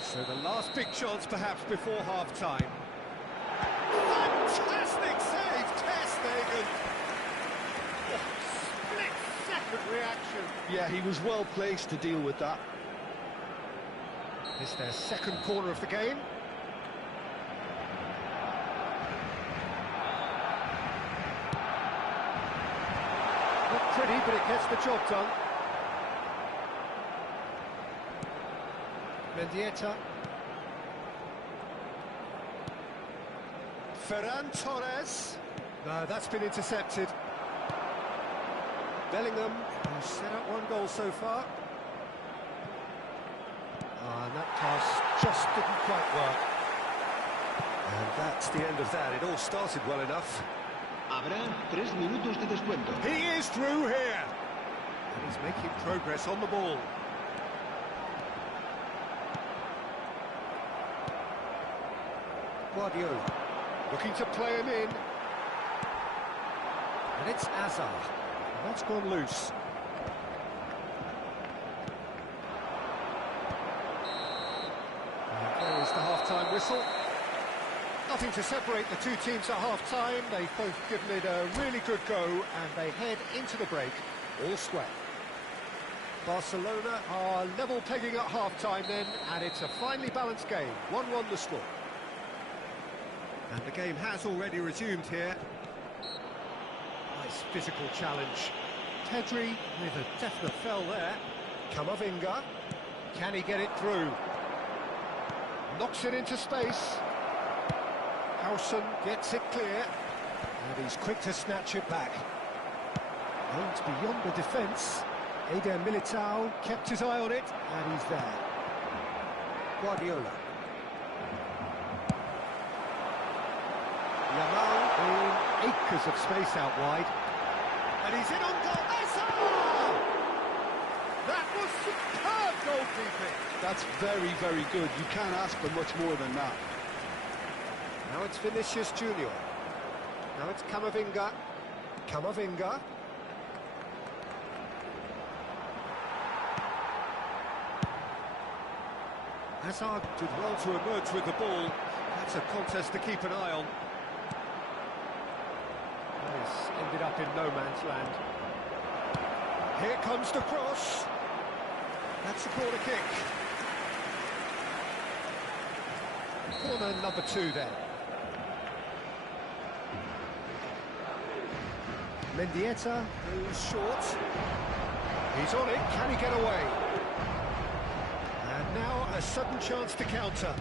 So the last big chance, perhaps, before half-time. Fantastic save, Ter Stegen. Split-second reaction. Yeah, he was well placed to deal with that. It's their second corner of the game. Not pretty, but it gets the job done. Mendieta. Ferran Torres. No, that's been intercepted. Bellingham, who's set up one goal so far. And that pass just didn't quite work. And that's the end of that. It all started well enough. Habrá 3 minutos de descuento. He is through here. And he's making progress on the ball. Guardiola looking to play him in. And it's Hazard. And that's gone loose. And there is the half-time whistle. Nothing to separate the two teams at half-time. They've both given it a really good go, and they head into the break all square. Barcelona are level pegging at half-time then, and it's a finely balanced game. 1-1 the score. And the game has already resumed here. Nice physical challenge. Pedri with a definite fell there. Camavinga. Can he get it through? Knocks it into space. Howson gets it clear. And he's quick to snatch it back. Oh, it's beyond the defence. Eder Militao kept his eye on it, and he's there. Guardiola. Yamal in acres of space out wide. And he's in on goal. Hazard! That was superb goalkeeping. That's very, very good. You can't ask for much more than that. Now it's Vinicius Junior. Now it's Camavinga. Camavinga. Hazard did well to emerge with the ball. That's a contest to keep an eye on. This ended up in no man's land. Here comes the cross. That's a corner kick. Corner number 2 then. Mendieta goes short. He's on it. Can he get away? And now a sudden chance to counter.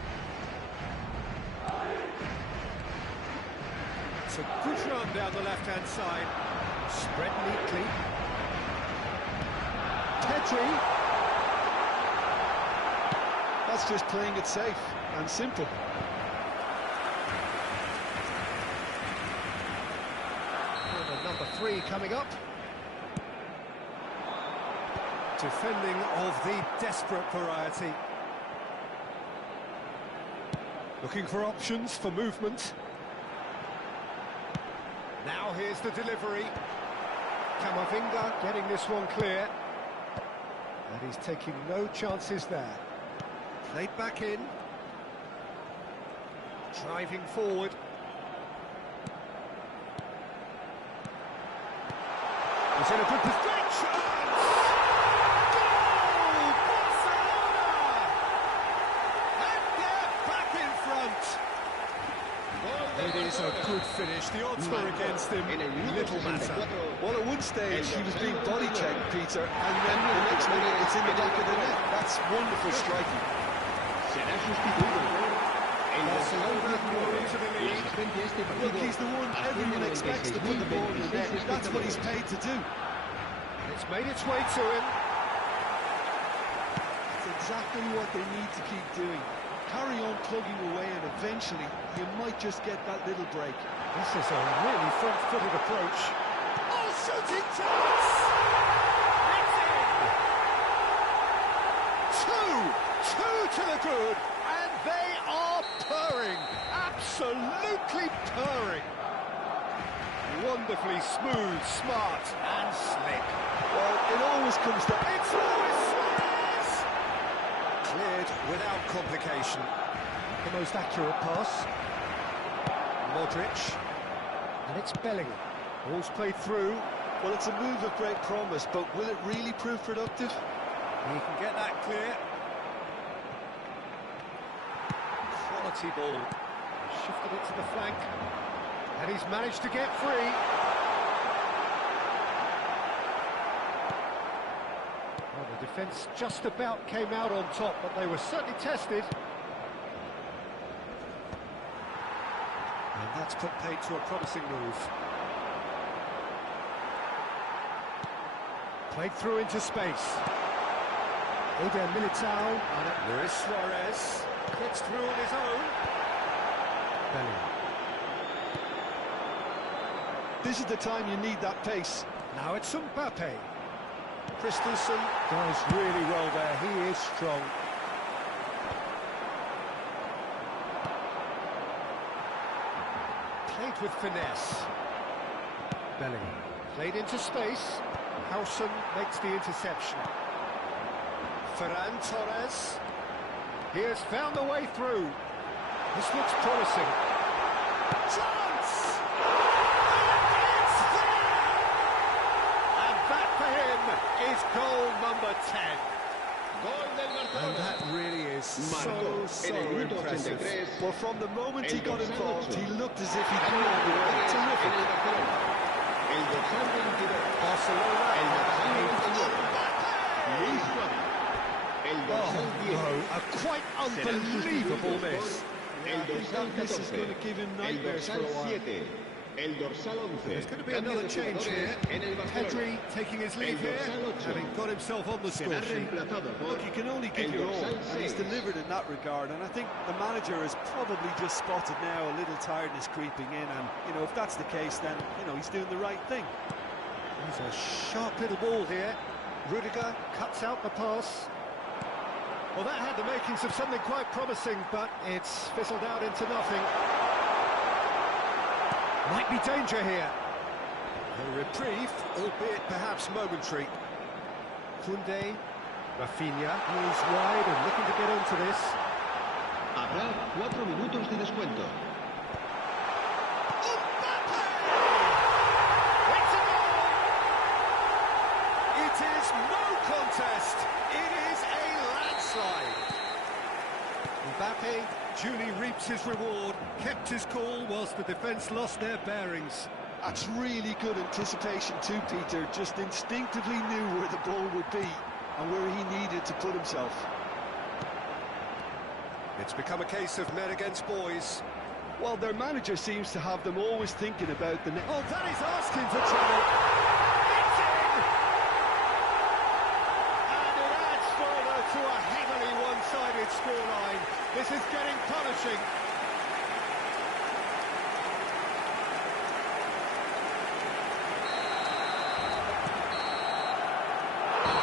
It's a good run down the left-hand side. Spread neatly. Pedri. That's just playing it safe and simple. Corner number 3 coming up. Defending of the desperate variety. Looking for options for movement. Now here's the delivery. Camavinga getting this one clear. And he's taking no chances there. Played back in. Driving forward. He's in a good position. Goal! Barcelona! And they're back in front. It is a good finish. The odds were against him. Little matter. Well, at one stage he was being body checked, Peter, and then the next minute it's in the back of the net. That's wonderful striking. Será sustituido. El Barcelona go into the lead. Look, he's the one everyone expects to put the ball in the net. That's what he's paid to do. It's made its way to him. It's exactly what they need to keep doing. Carry on plugging away and eventually you might just get that little break. This is a really front-footed approach. Oh, shooting chance! It's in! Two to the good, and they are purring. Absolutely purring. Wonderfully smooth, smart, and slick. Well, it always comes down. It's Luis Suarez! Cleared without complication. The most accurate pass. Modric. And it's Bellingham. Ball's played through. Well, it's a move of great promise, but will it really prove productive? He can get that clear. Quality ball. Shifted it to the flank. And he's managed to get free. Well, the defence just about came out on top, but they were certainly tested. And that's put paid to a promising move. Played through into space. Eder Militao. Luis Suarez gets through on his own. Bellingham. This is the time you need that pace. Now it's Mbappe. Christensen Does really well there. He is strong. played with finesse. Bellingham. Played into space. Howson makes the interception. Ferran Torres. He has found the way through. This looks promising. Chance! And it's there! And that for him is goal number 10. And that really is so impressive. Well, from the moment he got involved, he looked as if he'd been terrific. A quite unbelievable miss. This is going to give him nightmares for a while. There's going to be another change here. Pedri taking his leave here, having got himself on the score sheet. Look, you can only give your all, and he's delivered in that regard, and I think the manager has probably just spotted now a little tiredness creeping in, and, you know, if that's the case, then, you know, he's doing the right thing. There's a sharp little ball here. Rudiger cuts out the pass. Well, that had the makings of something quite promising, but it's fizzled out into nothing. Might be danger here. A reprieve, albeit perhaps momentary. Koundé, Rafinha, moves wide and looking to get onto this. Habrá 4 minutos de descuento. It is no contest. It is a landslide. Mbappe duly reaps his reward, kept his cool whilst the defence lost their bearings. That's really good anticipation too, Peter. Just instinctively knew where the ball would be and where he needed to put himself. It's become a case of men against boys. Well, their manager seems to have them always thinking about the Oh, that is asking for trouble. It's in! And it adds further to a heavily one-sided scoreline. This is getting punishing.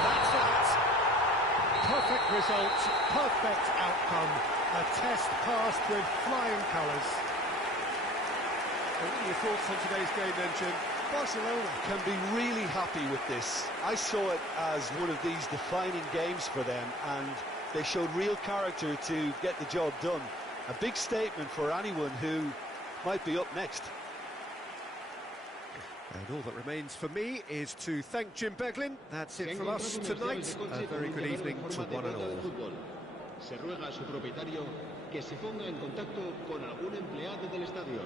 That's that. Perfect result, perfect outcome. A test passed with flying colours. What are your thoughts on today's game then, Jim? Barcelona can be really happy with this. I saw it as one of these defining games for them, and they showed real character to get the job done. A big statement for anyone who might be up next. And all that remains for me is to thank Jim Beglin. That's it from us tonight. A very good evening to one and all. Se ruega a su propietario que se ponga en contacto con algún empleado del estadio.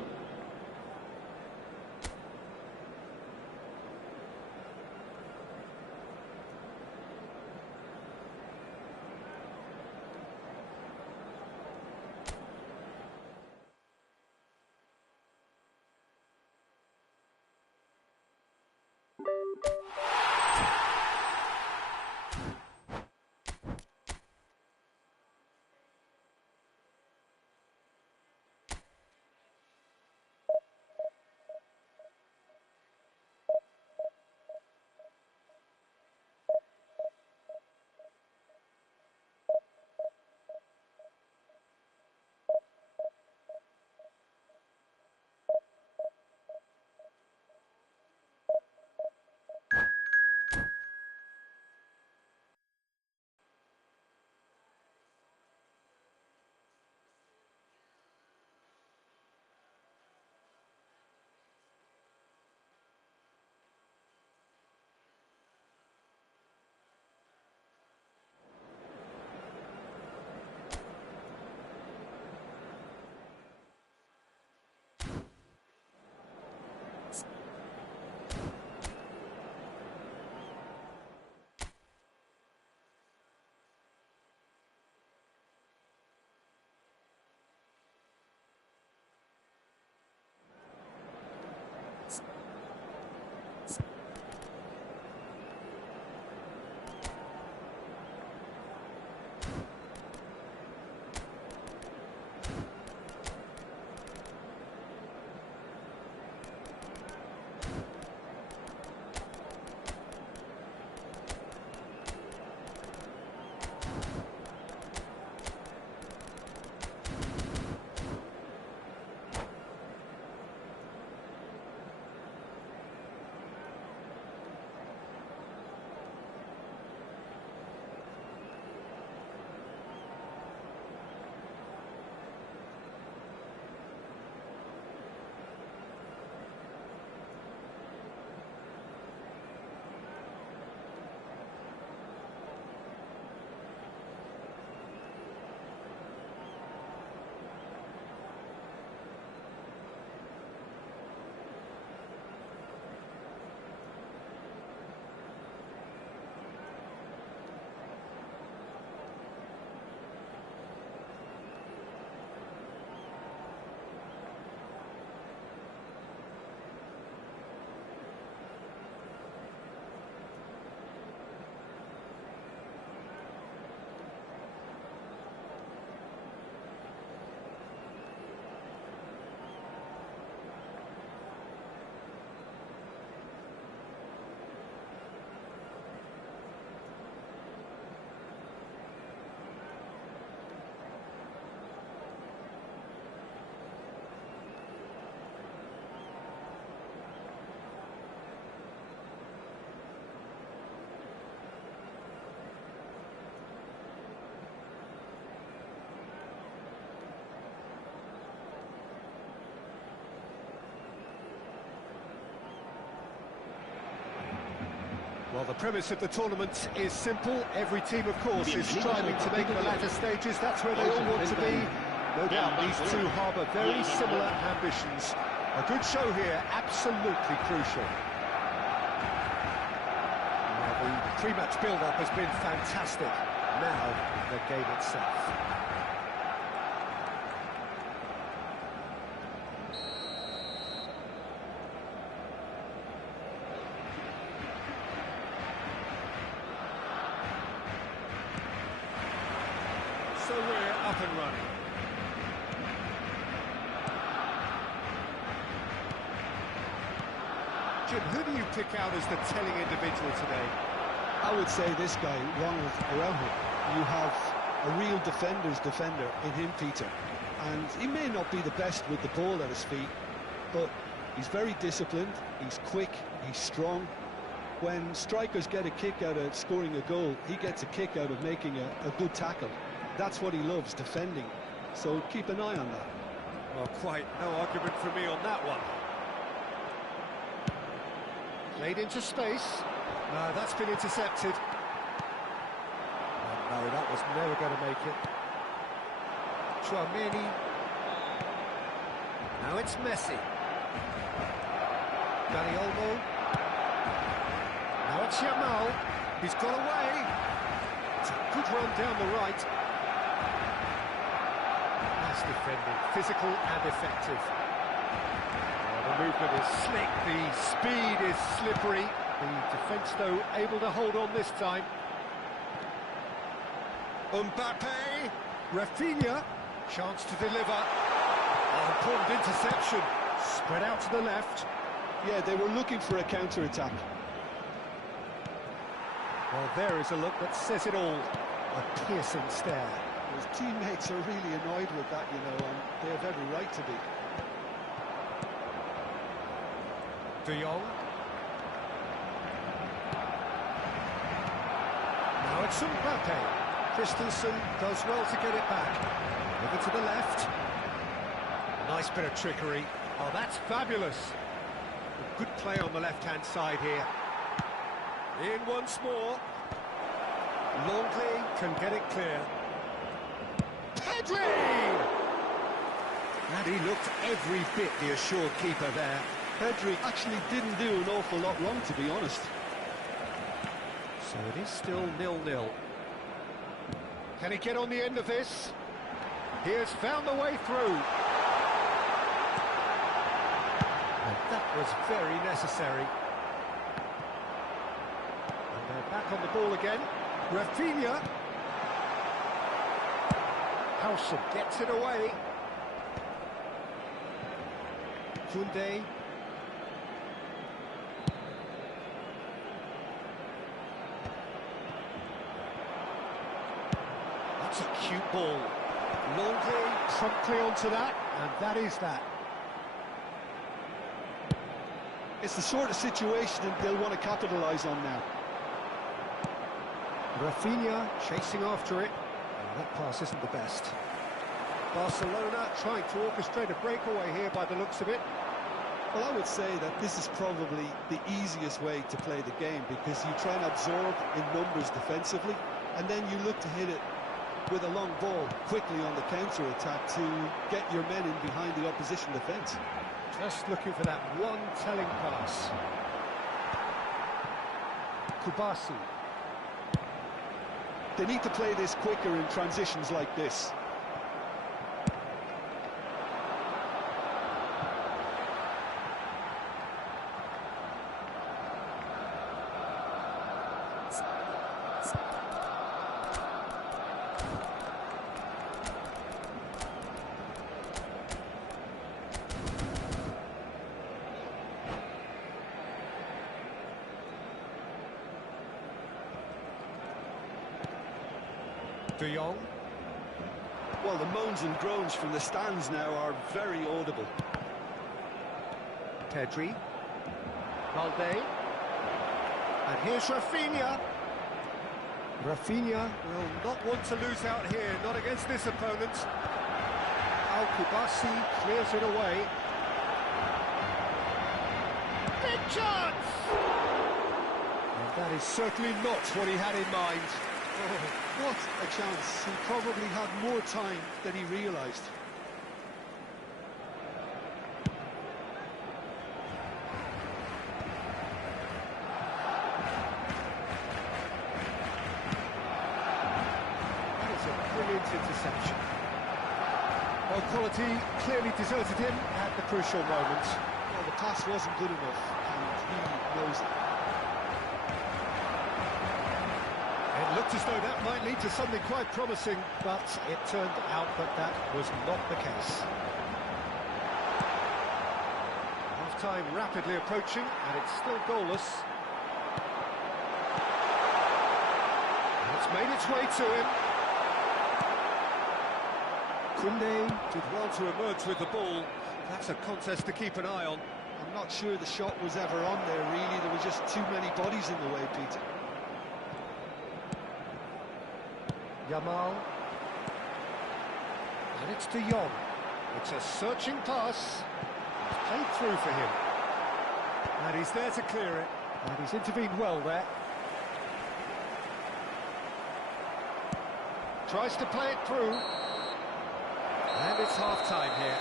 Well, the premise of the tournament is simple. Every team, of course, is striving to make the latter stages. That's where they all want to be. No doubt these two harbour very similar ambitions. A good show here, absolutely crucial. Well, the pre-match build-up has been fantastic. Now, the game itself. So we're up and running. Jim, who do you pick out as the telling individual today? I would say this guy, Ronald Araujo. You have a real defender's defender in him, Peter. And he may not be the best with the ball at his feet, but he's very disciplined, he's quick, he's strong. When strikers get a kick out of scoring a goal, he gets a kick out of making a good tackle. That's what he loves, defending. So keep an eye on that. Well, quite no argument for me on that one. Played into space. No, that's been intercepted. Oh, no, that was never going to make it. Chouameni. Now it's Messi. Dani Olmo. Now it's Yamal. He's got away. It's a good run down the right. Nice defending, physical and effective. The movement is slick, the speed is slippery. The defence, though, able to hold on this time. Mbappe, Rafinha, chance to deliver. Oh, important interception, spread out to the left. Yeah, they were looking for a counter-attack. Well, there is a look that says it all. A piercing stare. His teammates are really annoyed with that, you know, and they have every right to be. De Jong. Now it's Mbappe. Christensen does well to get it back. Over to the left. Nice bit of trickery. Oh, that's fabulous. A good play on the left-hand side here. In once more. Longley can get it clear. Pedri! And he looked every bit the assured keeper there. Pedri actually didn't do an awful lot wrong, to be honest. So it is still 0-0. Can he get on the end of this? He has found the way through. And that was very necessary. And they're back on the ball again. Rafinha. Howson gets it away. Koundé. That's a cute ball. Longley promptly onto that, and that is that. It's the sort of situation they'll want to capitalise on now. Rafinha chasing after it. And that pass isn't the best. Barcelona trying to orchestrate a breakaway here by the looks of it. Well, I would say that this is probably the easiest way to play the game, because you try and absorb in numbers defensively, and then you look to hit it with a long ball quickly on the counter-attack to get your men in behind the opposition defence. Just looking for that one telling pass. Kubasi. They need to play this quicker in transitions like this. De Jong. Well, the moans and groans from the stands now are very audible. Pedri. Valde. And here's Rafinha. Rafinha will not want to lose out here, not against this opponent. Al-Kubasi clears it away. Big chance! And That is certainly not what he had in mind. Oh, what a chance. He probably had more time than he realised. That is a brilliant interception. Well, quality clearly deserted him at the crucial moment. Well, the pass wasn't good enough, and he knows it. It looked as though that might lead to something quite promising, but it turned out that was not the case. Half-time rapidly approaching, and it's still goalless. And it's made its way to him. Koundé did well to emerge with the ball. That's a contest to keep an eye on. I'm not sure the shot was ever on there, really. There were just too many bodies in the way, Peter. Yamal. And it's De Jong. It's a searching pass. It's played through for him. And he's there to clear it. And he's intervened well there. Tries to play it through. And it's half-time here.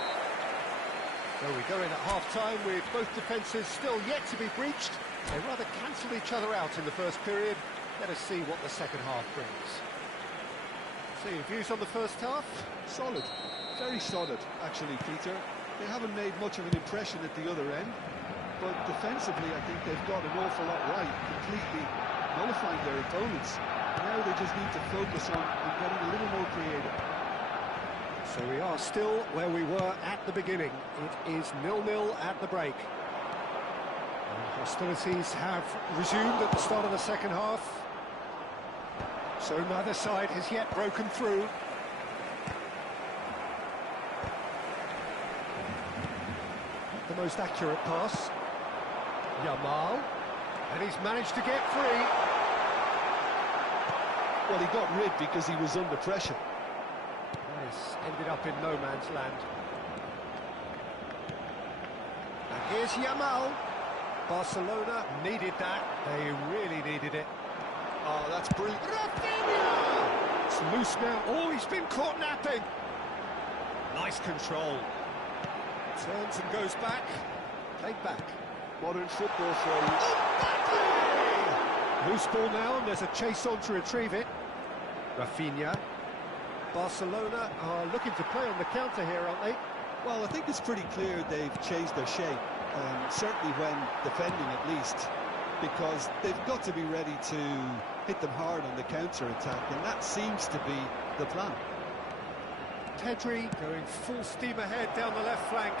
So we go in at half-time with both defences still yet to be breached. They rather cancelled each other out in the first period. Let us see what the second half brings. So your views on the first half? Solid. Very solid, actually, Peter. They haven't made much of an impression at the other end, but defensively I think they've got an awful lot right, completely nullifying their opponents. Now they just need to focus on getting a little more creative. So we are still where we were at the beginning. It is 0-0 at the break. And hostilities have resumed at the start of the second half. So neither side has yet broken through. Not the most accurate pass. Yamal. And he's managed to get free. Well, he got rid because he was under pressure. Nice. Ended up in no man's land. And here's Yamal. Barcelona needed that. They really needed it. Oh, that's brilliant. Rafinha! It's loose now. Oh, he's been caught napping. Nice control. Turns and goes back. Played back. Modern football for you. Mbappe! Loose ball now, and there's a chase on to retrieve it. Rafinha. Barcelona are looking to play on the counter here, aren't they? Well, I think it's pretty clear they've changed their shape, certainly when defending at least, because they've got to be ready to hit them hard on the counter-attack, and that seems to be the plan. Pedri going full steam ahead down the left flank.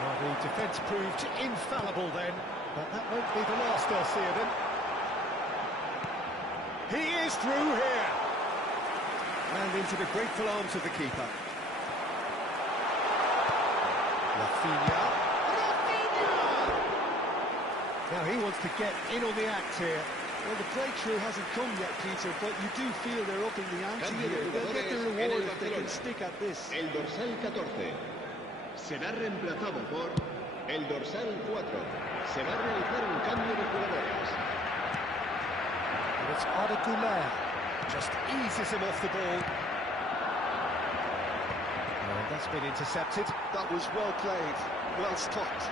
Well, the defence proved infallible then, but that won't be the last they'll see of him. He is through here! And into the grateful arms of the keeper. Rafinha! Now he wants to get in on the act here. Well, the breakthrough hasn't come yet, Peter, but you do feel they're upping the ante here. They'll get the reward if they can stick at this. El dorsal 14 será reemplazado por el dorsal 4. Se va a realizar un cambio de jugadores. And it's Arda Güler. Just eases him off the ball. Oh, that's been intercepted. That was well played, well stopped.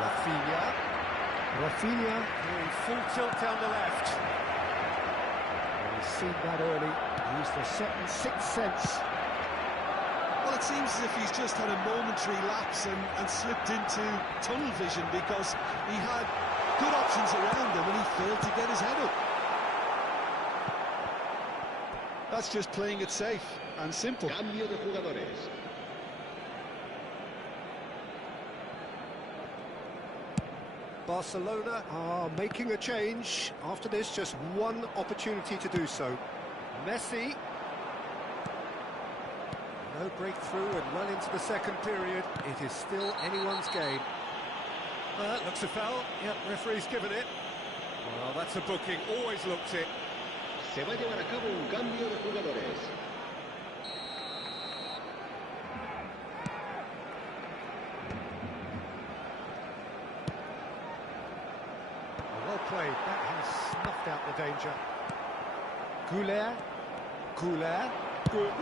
Rafinha. Rafinha doing full tilt down the left. And he's seen that early. Used a certain sixth sense. Well, it seems as if he's just had a momentary lapse and slipped into tunnel vision because he had good options around him and he failed to get his head up. That's just playing it safe and simple. Cambio de jugadores. Barcelona are making a change. After this, just one opportunity to do so. Messi. No breakthrough and well into the second period. It is still anyone's game. Looks a foul. Yep, referee's given it. Well, that's a booking. Always looked it. Se va a llevar a cabo un cambio de jugadores. played. That has snuffed out the danger. Goulet. Goulet. Goulet!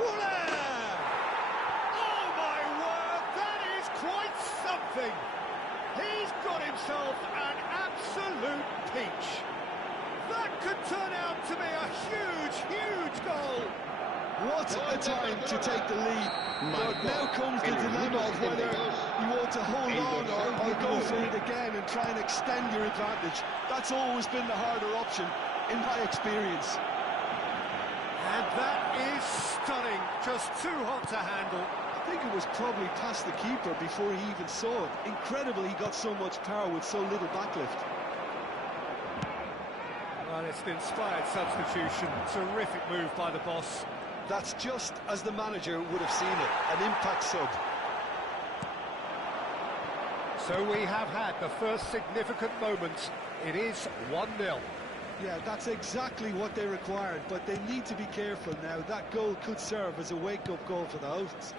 Oh my word, that is quite something! He's got himself an absolute peach. That could turn out to be a huge, huge goal. What a time to take the lead. But now comes the dilemma of whether you want to hold on or go for it again and try and extend your advantage. That's always been the harder option, in my experience. And that is stunning, just too hot to handle. I think it was probably past the keeper before he even saw it. Incredible he got so much power with so little backlift. Well, it's an inspired substitution. Terrific move by the boss. That's just as the manager would have seen it, an impact sub. So we have had the first significant moment. It is 1-0. Yeah, that's exactly what they required, but they need to be careful now. That goal could serve as a wake-up goal for the hosts.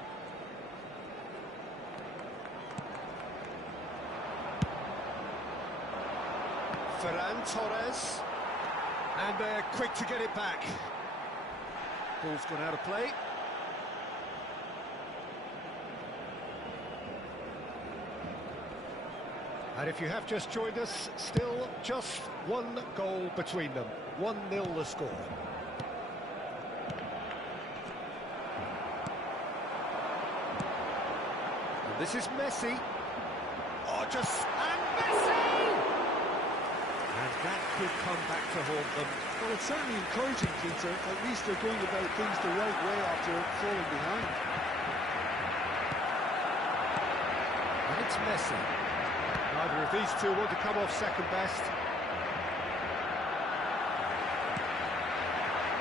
Ferran Torres. And they're quick to get it back. Ball's gone out of play. And if you have just joined us, still just one goal between them. 1-0 the score. And this is Messi. Oh, and Messi! And that could come back to haunt them. Well, it's certainly encouraging, Peter. At least they're going about things the right way after falling behind. And it's Messi. Neither of these two want to come off second best.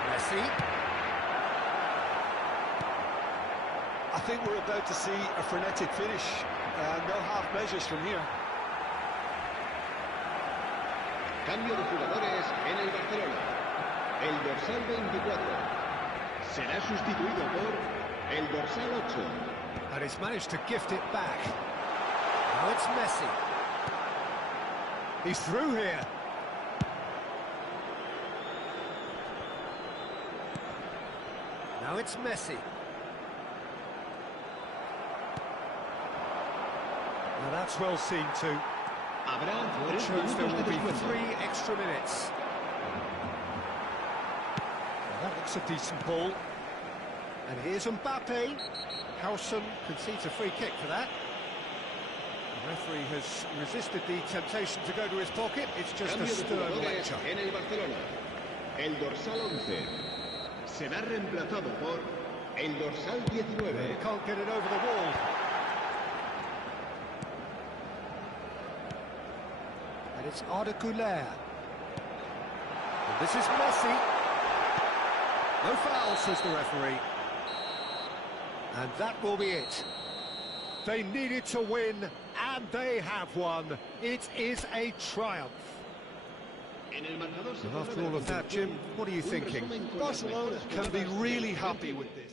Messi. I think we're about to see a frenetic finish. No half measures from here. Cambio de jugadores en el Barcelona. El dorsal 24 será sustituido por el dorsal 8. And he's managed to gift it back. Now it's Messi. He's through here. Now it's Messi. Now that's well seen too. It shows there will be 3 extra minutes. Well, that looks a decent ball. And here's Mbappe. Howson concedes a free kick for that. The referee has resisted the temptation to go to his pocket. It's just a stern lecture. En el Barcelona. El dorsal 11 será reemplazado por el dorsal 19. You can't get it over the wall. And it's Arda Güler. And this is Messi. No foul, says the referee. And that will be it. They needed to win, and they have won. It is a triumph. And after all of that, Jim, what are you thinking? Barcelona can be really happy with this.